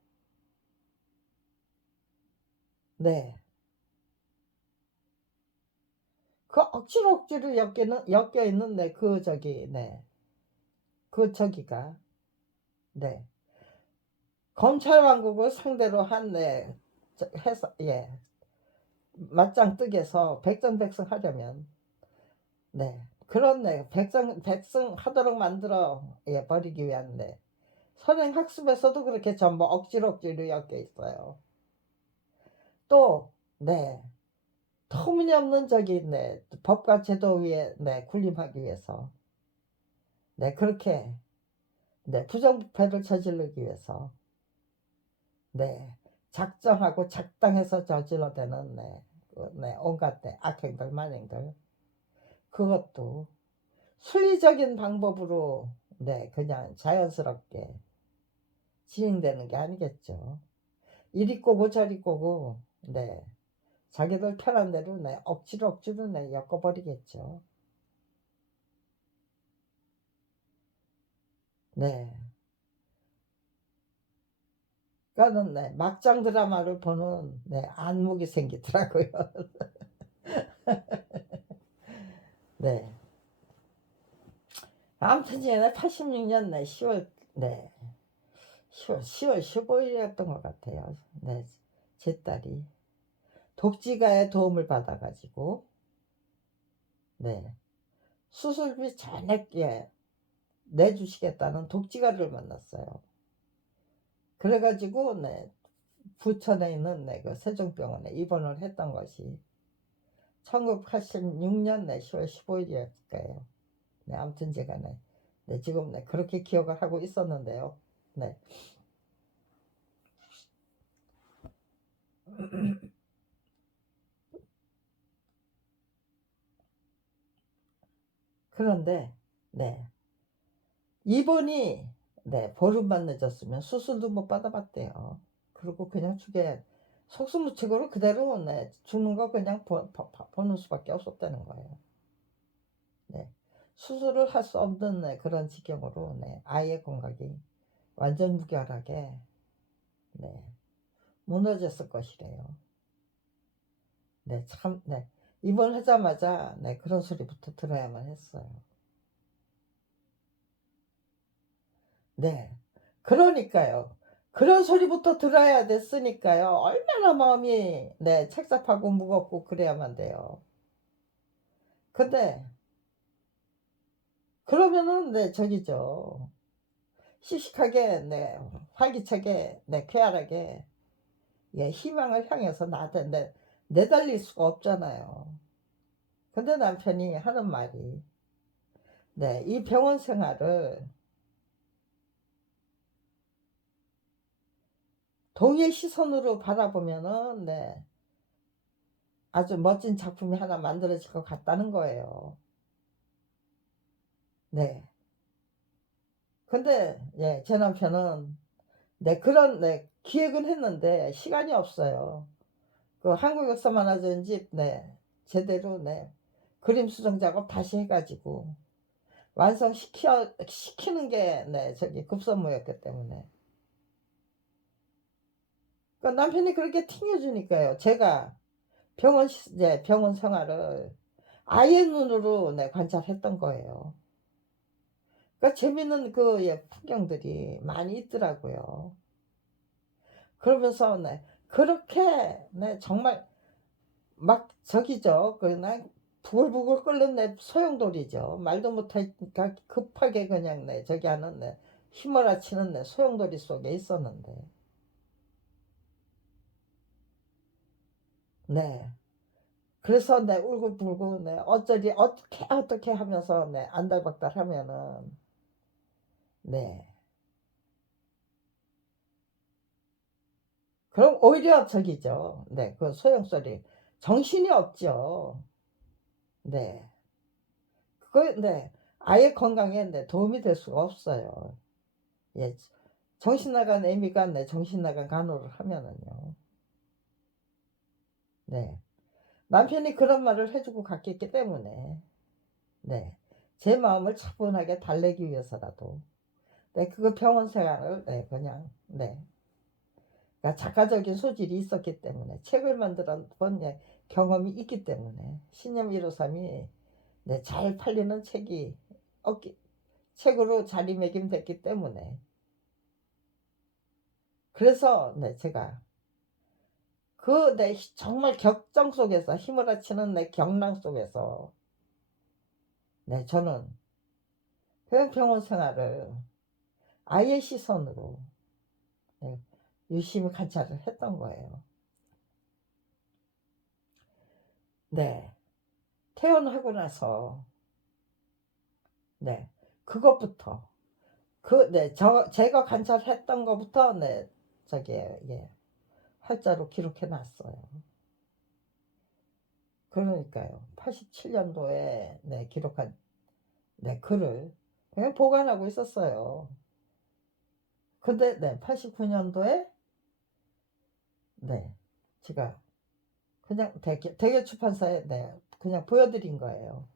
네, 그 억지로 엮여 있는, 네, 네, 그 저기가, 네, 검찰 왕국을 상대로 한, 네, 예, 맞짱 뜨개서 백전백승 하려면, 네, 그런, 네, 백승 하도록 만들어, 예, 버리기 위한, 네, 선행학습에서도 그렇게 전부 억지로 엮여 있어요. 또, 네, 터무니없는 적이, 네, 법과 제도 위에, 네, 군림하기 위해서, 네, 그렇게, 네, 부정부패를 저지르기 위해서, 네, 작정하고 작당해서 저질러대는, 네, 네, 온갖, 네, 악행들, 만행들, 그것도 순리적인 방법으로, 네, 그냥 자연스럽게 진행되는 게 아니겠죠. 이리 꼬고 저리 꼬고, 네, 자기들 편한 대로, 네, 억지로, 네, 엮어버리겠죠. 네. 그러니까는, 네, 막장 드라마를 보는, 네, 안목이 생기더라고요. 네. 아무튼 제가 86년, 네, 10월, 네, 10월 15일이었던 것 같아요. 네, 제 딸이 독지가의 도움을 받아가지고, 네, 수술비 전액 내주시겠다는 독지가를 만났어요. 그래가지고, 네, 부천에 있는, 네, 그 세종병원에 입원을 했던 것이 1986년, 네, 10월 15일이었을 거예요. 네, 아무튼 제가, 네, 네, 지금, 네, 그렇게 기억을 하고 있었는데요. 네. 그런데, 네, 입원이, 네, 보름만 늦었으면 수술도 못 받아봤대요. 그리고 그냥 속수무책으로 그대로, 네, 죽는 거 그냥 보는 수밖에 없었다는 거예요. 네, 수술을 할 수 없는, 네, 그런 지경으로, 네, 아이의 건강이 완전 무결하게, 네, 무너졌을 것이래요. 네, 참, 네, 입원하자마자, 네, 그런 소리부터 들어야만 했어요. 네, 그러니까요. 그런 소리부터 들어야 됐으니까요. 얼마나 마음이, 네, 착잡하고 무겁고 그래야만 돼요. 근데 그러면은, 네, 저기죠. 씩씩하게, 네, 활기차게, 네, 쾌활하게, 예, 희망을 향해서 나한테, 네, 내달릴 수가 없잖아요. 근데 남편이 하는 말이, 네, 이 병원 생활을 동의 시선으로 바라보면은, 네, 아주 멋진 작품이 하나 만들어질 것 같다는 거예요. 네. 근데, 예, 제 남편은, 네, 그런, 네, 기획은 했는데, 시간이 없어요. 그 한국 역사만화전집, 네, 제대로, 네, 그림 수정 작업 다시 해가지고, 시키는 게, 네, 저기 급선무였기 때문에. 그러니까 남편이 그렇게 튕겨주니까요. 제가 네, 병원 생활을 아이의 눈으로, 네, 관찰했던 거예요. 그러니까 재밌는 그, 예, 풍경들이 많이 있더라고요. 그러면서, 네, 그렇게, 네, 정말 막 저기죠. 그냥 부글부글 끓는 내 소용돌이죠. 말도 못하니까 급하게 그냥 내 저기 하는 내 휘몰아치는 내 소용돌이 속에 있었는데. 네. 그래서 네, 울고불고, 네, 어떻게 하면서, 네, 안달박달 하면은, 네. 그럼 오히려 저기죠. 네, 그 소용소리. 정신이 없죠. 네. 네. 아예 건강에 네, 도움이 될 수가 없어요. 예. 정신 나간 애미가 네, 정신 나간 간호를 하면은요. 네. 남편이 그런 말을 해주고 갔기 때문에, 네. 제 마음을 차분하게 달래기 위해서라도, 네, 그 병원 생활을, 네, 그냥, 네. 그러니까 작가적인 소질이 있었기 때문에, 책을 만들어 본 예, 경험이 있기 때문에, 신념 153이, 네, 잘 팔리는 책이, 책으로 자리매김됐기 때문에, 그래서, 네, 제가, 내 정말 격정 속에서, 힘을 합치는 내 경랑 속에서, 네, 저는 그냥 병원 생활을 아이의 시선으로, 네, 유심히 관찰을 했던 거예요. 네. 퇴원하고 나서, 네. 그것부터, 네. 제가 관찰했던 것부터, 네. 저기, 예. 활자로 기록해 놨어요. 그러니까요. 87년도에, 네. 기록한, 네. 글을 그냥 보관하고 있었어요. 근데, 네. 89년도에, 네. 제가 그냥 대개 출판사에, 네. 그냥 보여드린 거예요.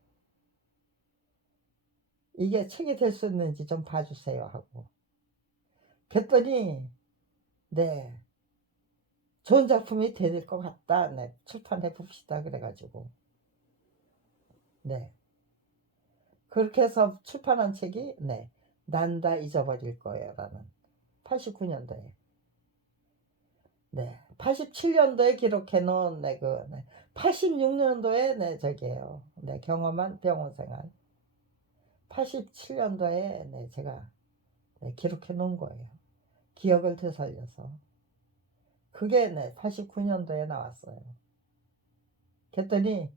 이게 책이 될 수 있는지 좀 봐주세요 하고. 그랬더니 네, 좋은 작품이 될 것 같다. 네, 출판해 봅시다. 그래가지고 네, 그렇게 해서 출판한 책이 네, 난 다 잊어버릴 거예요 라는 89년도에 네, 87년도에 기록해 놓은 네, 86년도에 네, 저기에요. 네, 경험한 병원 생활 87년도에 네, 제가 네, 기록해 놓은 거예요. 기억을 되살려서 그게 네, 89년도에 나왔어요. 그랬더니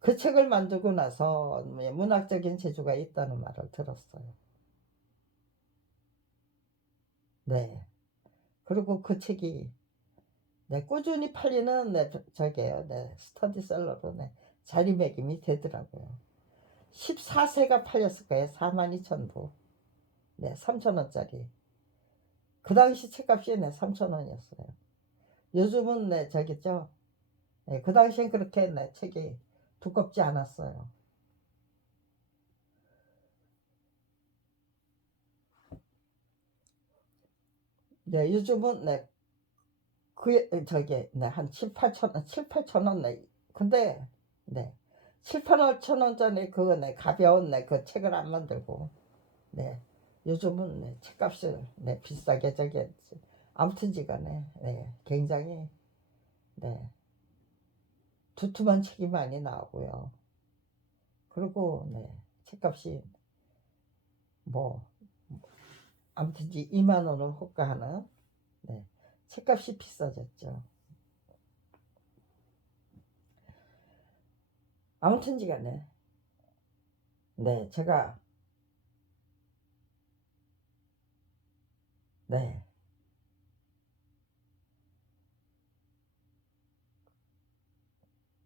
그 책을 만들고 나서 문학적인 재주가 있다는 말을 들었어요. 네. 그리고 그 책이 네, 꾸준히 팔리는 네, 저게요. 네, 스터디셀러로 네, 자리매김이 되더라고요. 14세가 팔렸을 거예요. 42,000부. 네, 3,000원짜리. 그 당시 책값이 네, 3,000원이었어요. 요즘은 네, 저기죠. 네, 그 당시엔 그렇게 네, 책이 두껍지 않았어요. 네, 요즘은 네, 저기 네, 한 7, 8천 원, 7, 8천 원 네. 근데 네. 7, 8천 원짜리 그 네, 가벼운 네, 그 책을 안 만들고 네. 요즘은 네, 책값이 네, 비싸게 저기 아무튼지간에 네, 굉장히 네, 두툼한 책이 많이 나오고요. 그리고 네, 책값이 뭐 아무튼지 2만 원을 호가하는 네, 책값이 비싸졌죠. 아무튼지간에 네, 제가 네,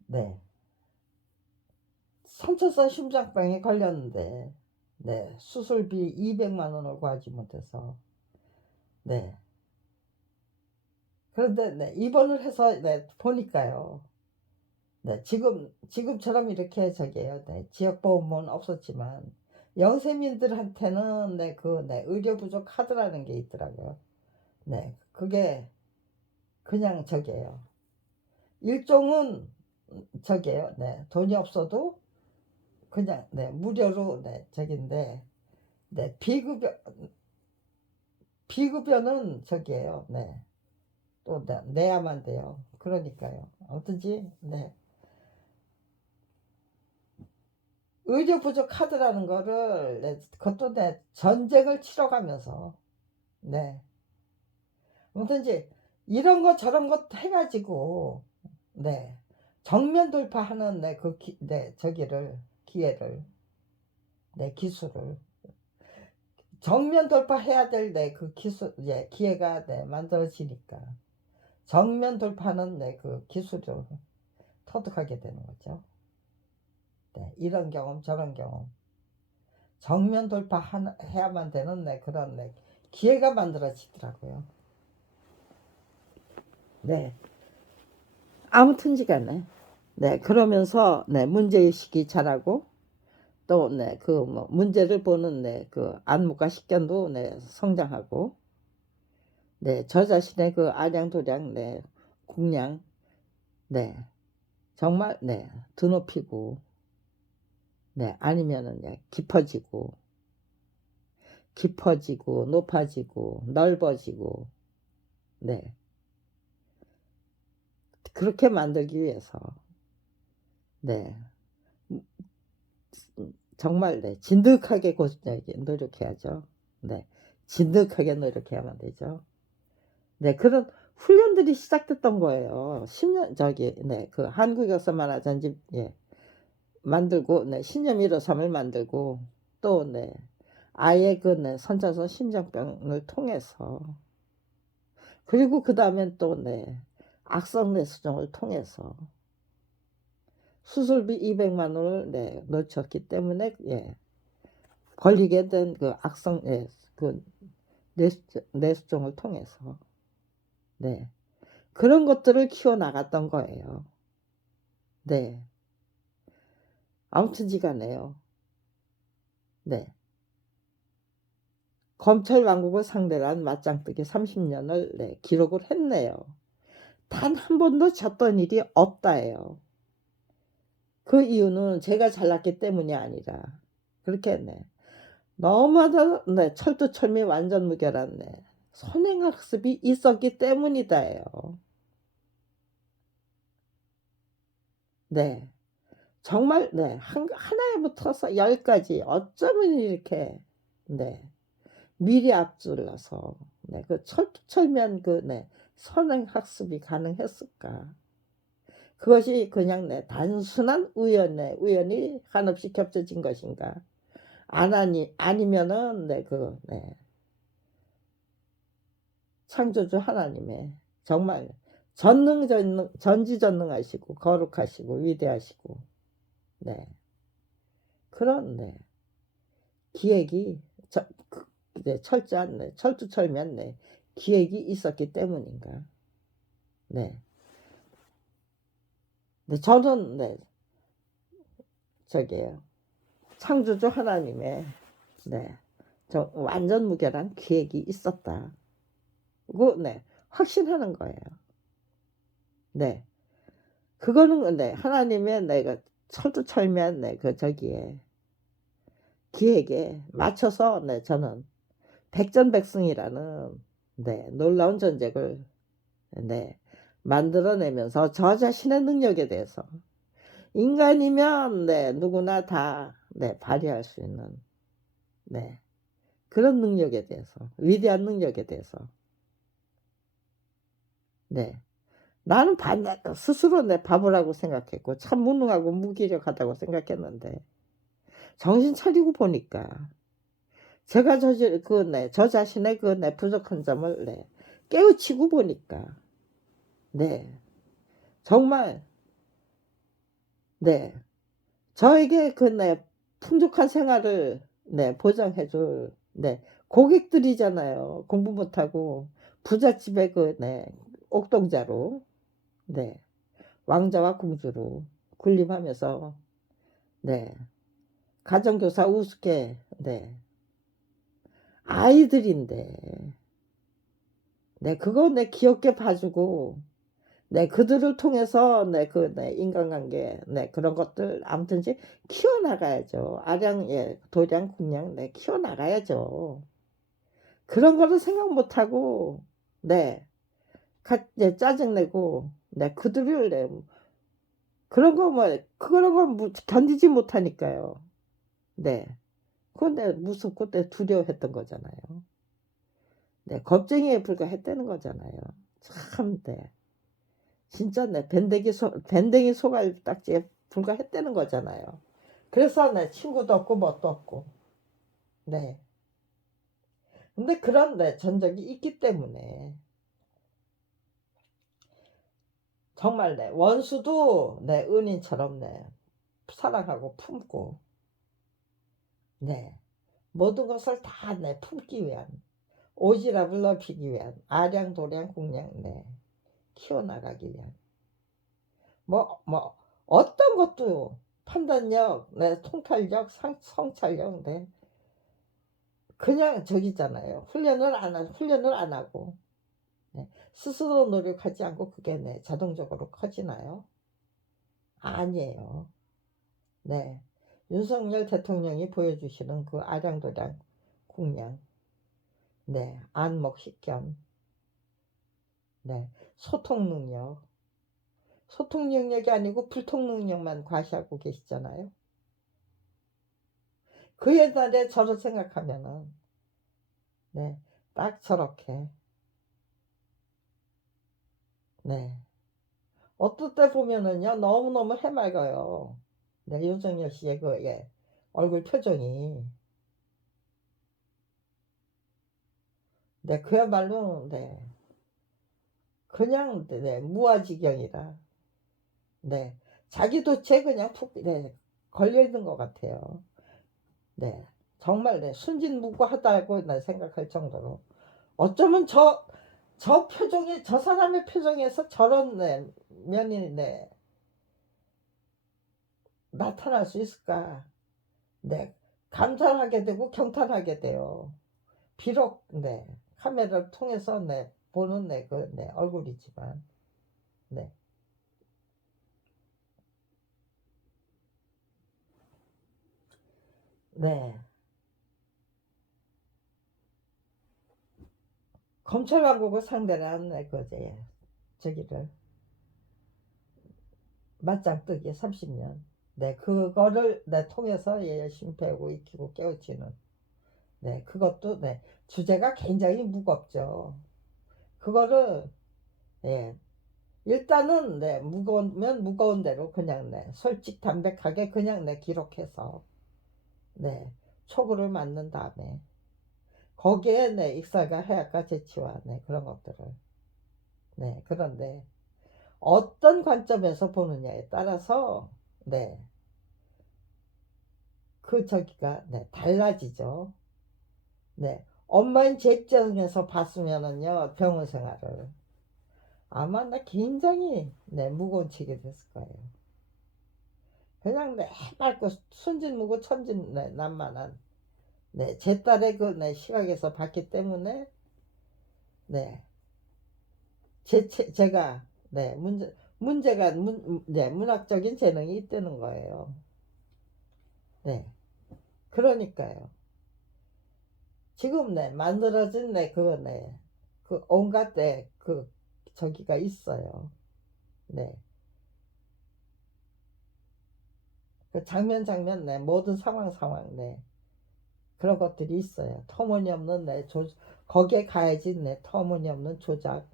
네. 선천성 심장병에 걸렸는데 네, 수술비 200만 원을 구하지 못해서 네. 그런데 네, 입원을 해서 네, 보니까요. 네, 지금처럼 이렇게 저기요. 네, 지역보험은 없었지만 영세민들한테는 네, 네, 의료 부족 카드라는 게 있더라고요. 네, 그게 그냥 저기예요. 일종은 저기예요. 네, 돈이 없어도 그냥 네, 무료로 네, 저긴데 네, 비급여는 저기예요. 네. 또 내야만 돼요. 그러니까요. 어떤지 네. 의료 부족 카드라는 거를 네, 그것도 네, 전쟁을 치러가면서 네. 뭐든지 이런 거 저런 거 해가지고 네. 정면 돌파하는 저기를, 기회를, 기술을. 정면 돌파해야 될 그 기술, 기회가 만들어지니까. 정면 돌파하는 그 기술을 터득하게 되는 거죠. 이런 경험, 저런 경험. 정면 돌파해야만 되는 그런 기회가 만들어지더라고요. 아무튼지간에 그러면서 문제의식이 자라고 또 그 문제를 보는 그 안목과 식견도 성장하고 저 자신의 그 아량도량 공량 정말 드높이고 아니면은 깊어지고 높아지고 넓어지고 그렇게 만들기 위해서 정말 진득하게 노력해야죠. 진득하게 노력해야만 되죠. 그런 훈련들이 시작됐던 거예요. 10년 그 한국역사 만화전집 만들고 신념 153을 만들고 또 아예 그 선자서 심장병을 통해서 그리고 그 다음엔 또 악성 뇌수종을 통해서 수술비 200만 원을 놓쳤기 때문에 걸리게 된 그 악성 그 뇌수종을 통해서 그런 것들을 키워나갔던 거예요. 아무튼지간에요. 검찰 왕국을 상대로 한 맞짱뜨기 30년을 기록을 했네요. 단 한 번도 졌던 일이 없다예요. 그 이유는 제가 잘났기 때문이 아니라 그렇게 너무나 철두철미 완전 무결한 선행학습이 있었기 때문이다예요. 정말 하나에 붙어서 10가지 어쩌면 이렇게 미리 앞질러서 그 철두철미한 그 선행학습이 가능했을까? 그것이 그냥 단순한 우연이 한없이 겹쳐진 것인가? 아니면은 창조주 하나님의 정말 전지전능하시고 거룩하시고 위대하시고 그런 기획이 철저한 철두철미한 기획이 있었기 때문인가? 저는 저기에요. 창조주 하나님의 완전 무결한 기획이 있었다. 확신하는 거예요. 그거는 하나님의 내가 철두철미한 그 기획에 맞춰서 저는 백전백승이라는 놀라운 전쟁을 만들어내면서 저 자신의 능력에 대해서 인간이면 누구나 다 발휘할 수 있는 그런 능력에 대해서 위대한 능력에 대해서 나는 스스로 바보라고 생각했고 참 무능하고 무기력하다고 생각했는데 정신 차리고 보니까 제가 저 자신의 그 부족한 점을 깨우치고 보니까 정말 저에게 그 풍족한 생활을 보장해줄 고객들이잖아요. 공부 못하고 부잣집의 그 옥동자로 왕자와 공주로 군림하면서 가정교사 우습게 아이들인데 그거 귀엽게 봐주고 그들을 통해서 인간관계 그런 것들 아무튼지 키워나가야죠. 도량 군량 키워나가야죠. 그런 거를 생각 못하고 짜증내고 그들을 그런 거 견디지 못하니까요. 그건 무섭고 두려워했던 거잖아요. 겁쟁이에 불과했다는 거잖아요. 참 진짜 네, 밴댕이 소갈딱지에 불과했다는 거잖아요. 그래서 네, 친구도 없고 뭣도 없고. 네. 근데 그런 네, 전적이 있기 때문에 정말 네, 원수도 네, 은인처럼 네, 사랑하고 품고 네, 모든 것을 다 네, 품기 위한 오지랖을 넓히기 위한 아량도량 공량 네, 키워나가기 위한 뭐 어떤 것도 판단력, 네, 통찰력, 성찰력, 네, 그냥 저기잖아요. 훈련을 안 하고 네, 스스로 노력하지 않고 그게 네, 자동적으로 커지나요? 아니에요. 네, 윤석열 대통령이 보여주시는 그 아량도량 공량, 네, 안목식견, 네, 소통 능력, 소통 능력이 아니고 불통 능력만 과시하고 계시잖아요. 그 옛날에 저를 생각하면은 네, 딱 저렇게 네, 어떨 때 보면은요 너무너무 해맑아요. 네, 윤석열 씨의 그 예, 얼굴 표정이 네, 그야말로 네, 그냥 네, 무아지경이라 네, 자기도 제 그냥 푹 네, 걸려있는 것 같아요. 네, 정말 네, 순진무구하다고 나 생각할 정도로 어쩌면 저 표정이 저 사람의 표정에서 저런 네, 면이 네, 나타날 수 있을까? 네, 감탄하게 되고 경탄하게 돼요. 비록 네, 카메라를 통해서 네, 보는 네, 그 네, 얼굴이지만 네, 네, 검찰 당국을 상대로 한 네, 그제 저기를 맞짱 뜨기 30년. 네, 그거를 네, 통해서 예, 열심히 배우고 익히고 깨우치는 네, 그것도 네, 주제가 굉장히 무겁죠. 그거를 예, 일단은 네, 무거우면 무거운 대로 그냥 네, 솔직 담백하게 그냥 네, 기록해서 네, 촉구를 맞는 다음에 거기에 네, 익살과 해악과 재치와 네, 그런 것들을 네, 그런데 어떤 관점에서 보느냐에 따라서 네, 그 저기가 네, 달라지죠. 네, 엄마인 제 입장에서 봤으면은요, 병원 생활을 아마 나 굉장히 네, 무거운 책이 됐을 거예요. 그냥 네, 해맑고 순진무구 천진 네, 난만한 네, 제 딸의 그 네, 시각에서 봤기 때문에 네, 제가 네, 문제가 네, 문학적인 재능이 있다는 거예요. 네, 그러니까요. 지금 네, 만들어진 네, 그거 네, 그 온갖 네, 그 저기가 있어요. 네, 그 장면 네, 모든 상황 네, 그런 것들이 있어요. 터무니없는 네, 거기에 가해진 네, 터무니없는 조작,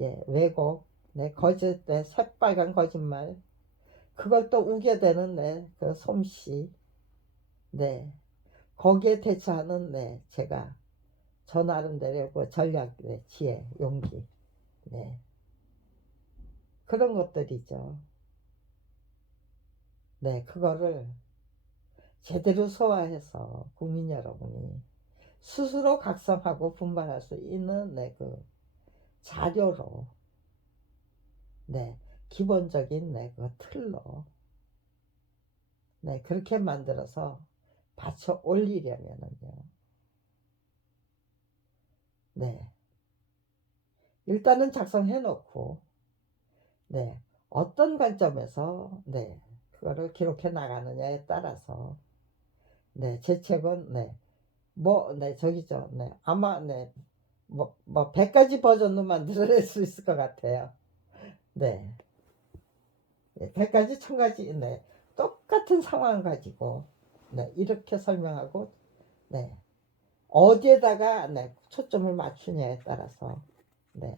예, 왜곡, 네, 거짓, 네, 새빨간 거짓말, 그걸 또 우게 되는 네, 그 솜씨, 네, 거기에 대처하는 네, 제가 저 나름대로 그 전략, 네, 지혜, 용기, 네, 그런 것들이죠. 네, 그거를 제대로 소화해서 국민 여러분이 스스로 각성하고 분발할 수 있는 네, 그 자료로 네, 기본적인 네, 그 틀로 네, 그렇게 만들어서 받쳐 올리려면은요. 네, 일단은 작성해 놓고 네, 어떤 관점에서 네, 그거를 기록해 나가느냐에 따라서 네, 제 책은 네, 네, 저기죠. 네, 아마 네, 100가지 버전도 만들어낼 수 있을 것 같아요. 네, 100가지, 1000가지, 네, 똑같은 상황 가지고 네, 이렇게 설명하고 네, 어디에다가 네, 초점을 맞추냐에 따라서 네,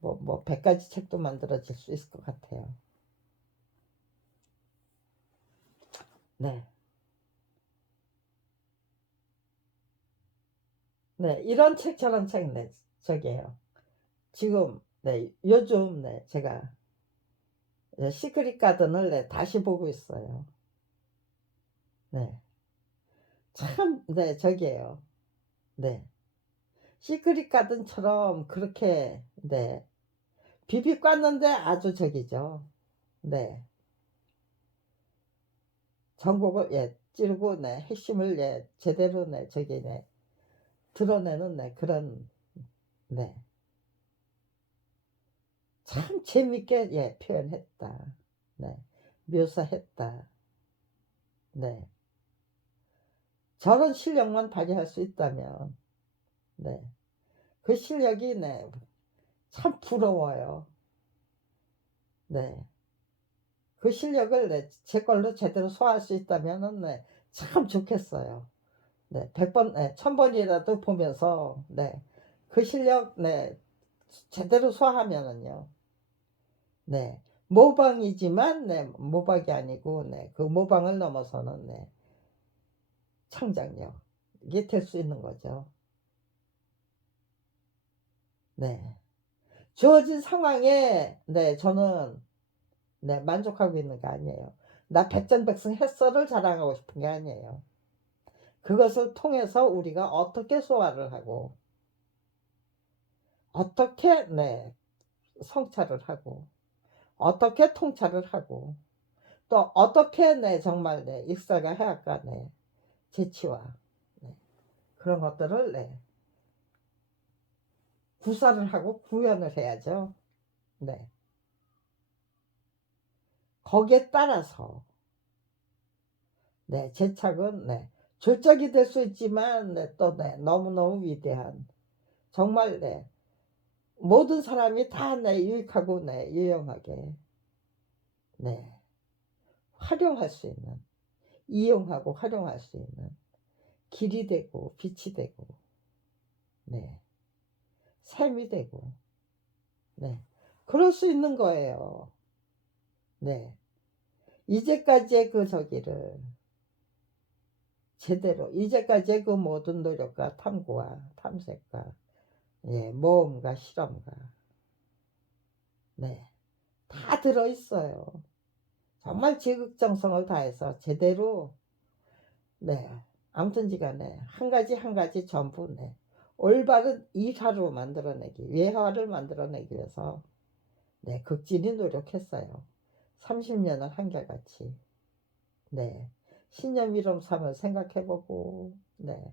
뭐 100가지 책도 만들어질 수 있을 것 같아요. 네. 네, 이런 책 저런 책, 네, 저기에요. 지금, 네, 요즘, 네, 제가 시크릿 가든을, 네, 다시 보고 있어요. 네, 참, 네, 저기에요. 네, 시크릿 가든처럼 그렇게, 네, 비비 깠는데 아주 저기죠. 네, 전곡을, 예, 찌르고, 네, 핵심을, 예, 제대로, 네, 저기, 네, 드러내는, 네, 그런, 네, 참 재밌게, 예, 표현했다. 네, 묘사했다. 네. 저런 실력만 발휘할 수 있다면, 네. 그 실력이, 네. 참 부러워요. 네. 그 실력을, 네. 제 걸로 제대로 소화할 수 있다면은, 네. 참 좋겠어요. 네. 100번, 네. 1000번이라도 보면서, 네. 그 실력, 네. 제대로 소화하면은요. 네. 모방이지만, 네. 모방이 아니고, 네. 그 모방을 넘어서는, 네. 창작력. 이게 될 수 있는 거죠. 네. 주어진 상황에, 네. 저는, 네, 만족하고 있는 게 아니에요. 나 백전백승 했어를 자랑하고 싶은 게 아니에요. 그것을 통해서 우리가 어떻게 소화를 하고, 어떻게, 네, 성찰을 하고, 어떻게 통찰을 하고, 또 어떻게, 네, 정말, 네, 익사가 해야할까, 네, 재치와, 네, 그런 것들을, 네, 구사를 하고 구현을 해야죠. 네. 거기에 따라서, 네, 제 책은, 네, 졸작이 될 수 있지만, 네, 또, 네, 너무너무 위대한, 정말, 네, 모든 사람이 다, 네, 유익하고, 네, 유용하게, 네, 활용할 수 있는, 이용하고 활용할 수 있는 길이 되고 빛이 되고, 네, 삶이 되고, 네, 그럴 수 있는 거예요. 네, 이제까지의 그 저기를 제대로, 이제까지의 그 모든 노력과 탐구와 탐색과, 예, 모험과 실험과, 네, 다 들어있어요. 정말 지극정성을 다해서 제대로, 네, 아무튼지 간에 한 가지 한 가지 전부, 네, 올바른 일화로 만들어내기, 외화를 만들어내기 위해서, 네, 극진히 노력했어요. 30년을 한결같이, 네, 신념이름 삼을 생각해보고, 네,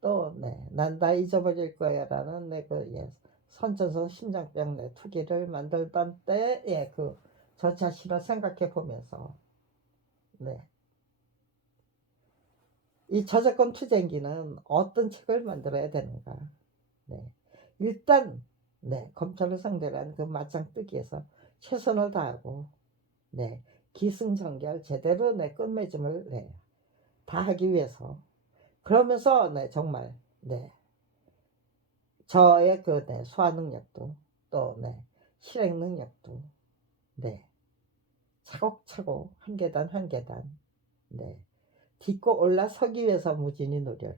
또, 네, 난 다 잊어버릴 거야 라는, 네, 그, 예, 선천성 심장병, 네, 투기를 만들던 때, 예, 그, 저 자신을 생각해 보면서, 네, 이 저작권 투쟁기는 어떤 책을 만들어야 되는가. 네. 일단, 네, 검찰을 상대로 한 그 맞짱 뜨기에서 최선을 다하고, 네, 기승전결 제대로, 네, 끝맺음을, 네, 다하기 위해서. 그러면서, 네, 정말, 네, 저의 그, 네, 소화 능력도, 또, 네, 실행 능력도, 네, 차곡차곡 한 계단 한 계단, 네, 딛고 올라서기 위해서 무진히 노력,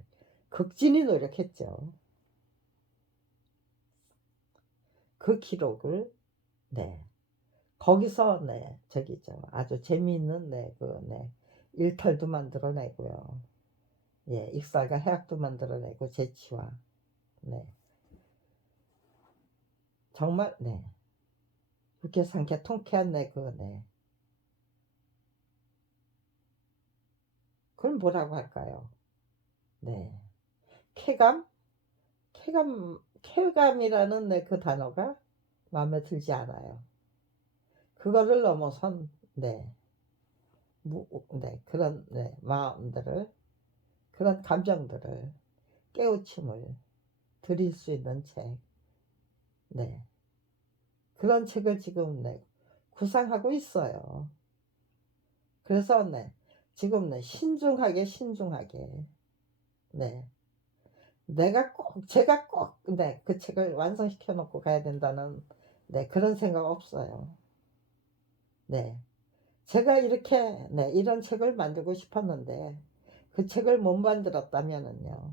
극진히 노력했죠. 그 기록을, 네, 거기서, 네, 저기죠. 아주 재미있는, 네, 그, 네, 일탈도 만들어내고요. 예, 익살과 해악도 만들어내고, 재치와, 네, 정말, 네, 그렇게 상쾌, 통쾌한, 네, 그, 네, 그걸 뭐라고 할까요? 네, 쾌감? 쾌감이라는, 네, 그 단어가 마음에 들지 않아요. 그거를 넘어선, 네, 네, 그런, 네, 마음들을, 그런 감정들을, 깨우침을 드릴 수 있는 책, 네, 그런 책을 지금, 네, 구상하고 있어요. 그래서, 네, 지금, 네, 신중하게, 네, 제가 꼭, 네, 그 책을 완성시켜 놓고 가야 된다는, 네, 그런 생각 없어요. 네. 제가 이렇게 네, 이런 책을 만들고 싶었는데 그 책을 못 만들었다면은요.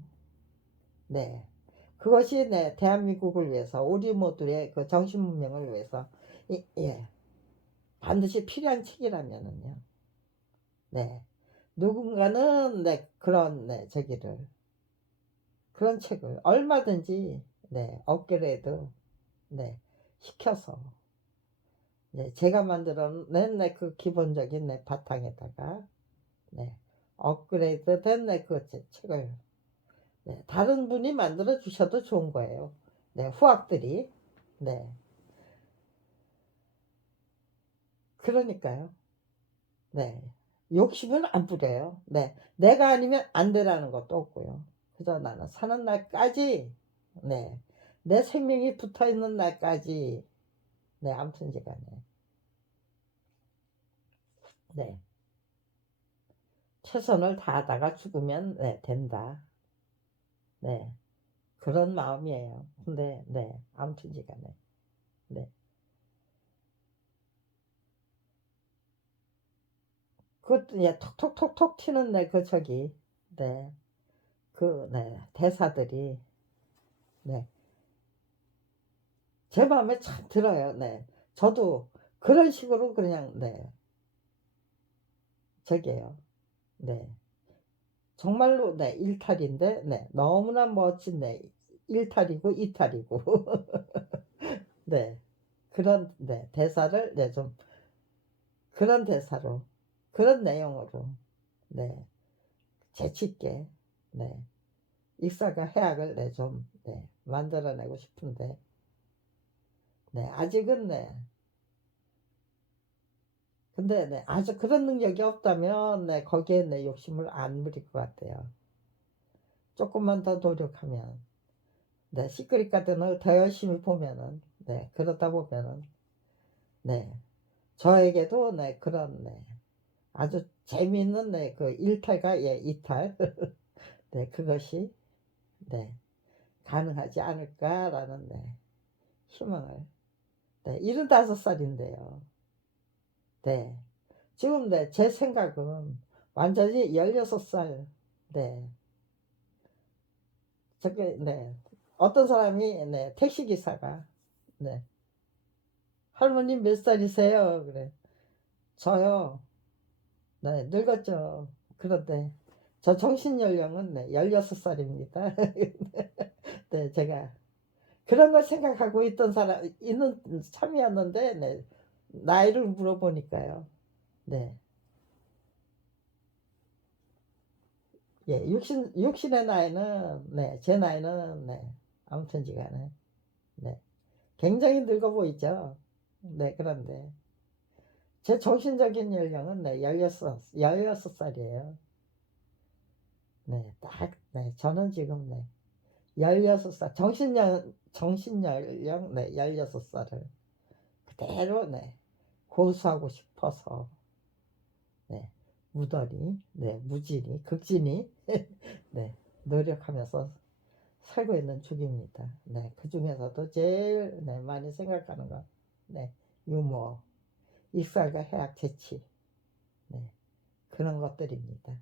네. 그것이 네, 대한민국을 위해서 우리 모두의 그 정신 문명을 위해서 예, 반드시 필요한 책이라면은요. 네. 누군가는 네, 그런 네, 저기를 그런 책을 얼마든지 네, 업그레이드 네, 시켜서 네, 제가 만들어낸 네, 그 기본적인 네, 바탕에다가 네, 업그레이드 된 네, 그 책을 네, 다른 분이 만들어 주셔도 좋은 거예요. 네, 후학들이 네, 그러니까요. 네, 욕심은 안 부려요. 네, 내가 아니면 안 되라는 것도 없고요. 그저 나는 사는 날까지 네, 내 생명이 붙어 있는 날까지 네, 아무튼 제가 네, 최선을 다하다가 죽으면 네, 된다. 네, 그런 마음이에요. 근데 네, 아무튼 제가 네, 그것도 예, 톡톡톡톡 튀는 그 저기 네, 그 네, 대사들이 네, 제 마음에 참 들어요. 네, 저도 그런 식으로 그냥 네, 저기요. 네, 정말로 네, 일탈인데 네, 너무나 멋진 네, 일탈이고 이탈이고 네, 그런 네, 대사를 네, 좀 그런 대사로 그런 내용으로 네, 재치있게 네, 익사가 해악을 네, 좀 네, 만들어내고 싶은데 네, 아직은 네, 근데 네, 아주 그런 능력이 없다면 네, 거기에 네, 욕심을 안 부릴 것 같아요. 조금만 더 노력하면 네, 시크릿 가든을 더 열심히 보면은 네, 그러다 보면은 네, 저에게도 네, 그런 네, 아주 재미있는 네, 그 일탈과 예, 이탈 네, 그것이 네, 가능하지 않을까라는 네, 희망을 네, 75살인데요. 네. 지금 네, 제 생각은 완전히 16살 네. 저게 네. 어떤 사람이 네, 택시기사가 네. 할머님 몇 살이세요? 그래. 저요. 네, 늙었죠. 그런데 저 정신연령은 네, 16살입니다. 네, 제가 그런 걸 생각하고 있던 사람 있는 참이었는데 네. 나이를 물어보니까요. 네. 예, 육신의 나이는, 네, 제 나이는, 네, 아무튼지간에, 네, 굉장히 늙어 보이죠. 네, 그런데, 제 정신적인 연령은, 네, 16살이에요. 네, 딱, 네, 저는 지금, 네, 16살, 정신연령, 네, 16살을 그대로, 네, 고수하고 싶어서, 네, 무던히, 네, 무진히, 극진히, 네, 노력하면서 살고 있는 중입니다. 네, 그 중에서도 제일 네, 많이 생각하는 건 네, 유머, 익살과 해학 재치 네, 그런 것들입니다.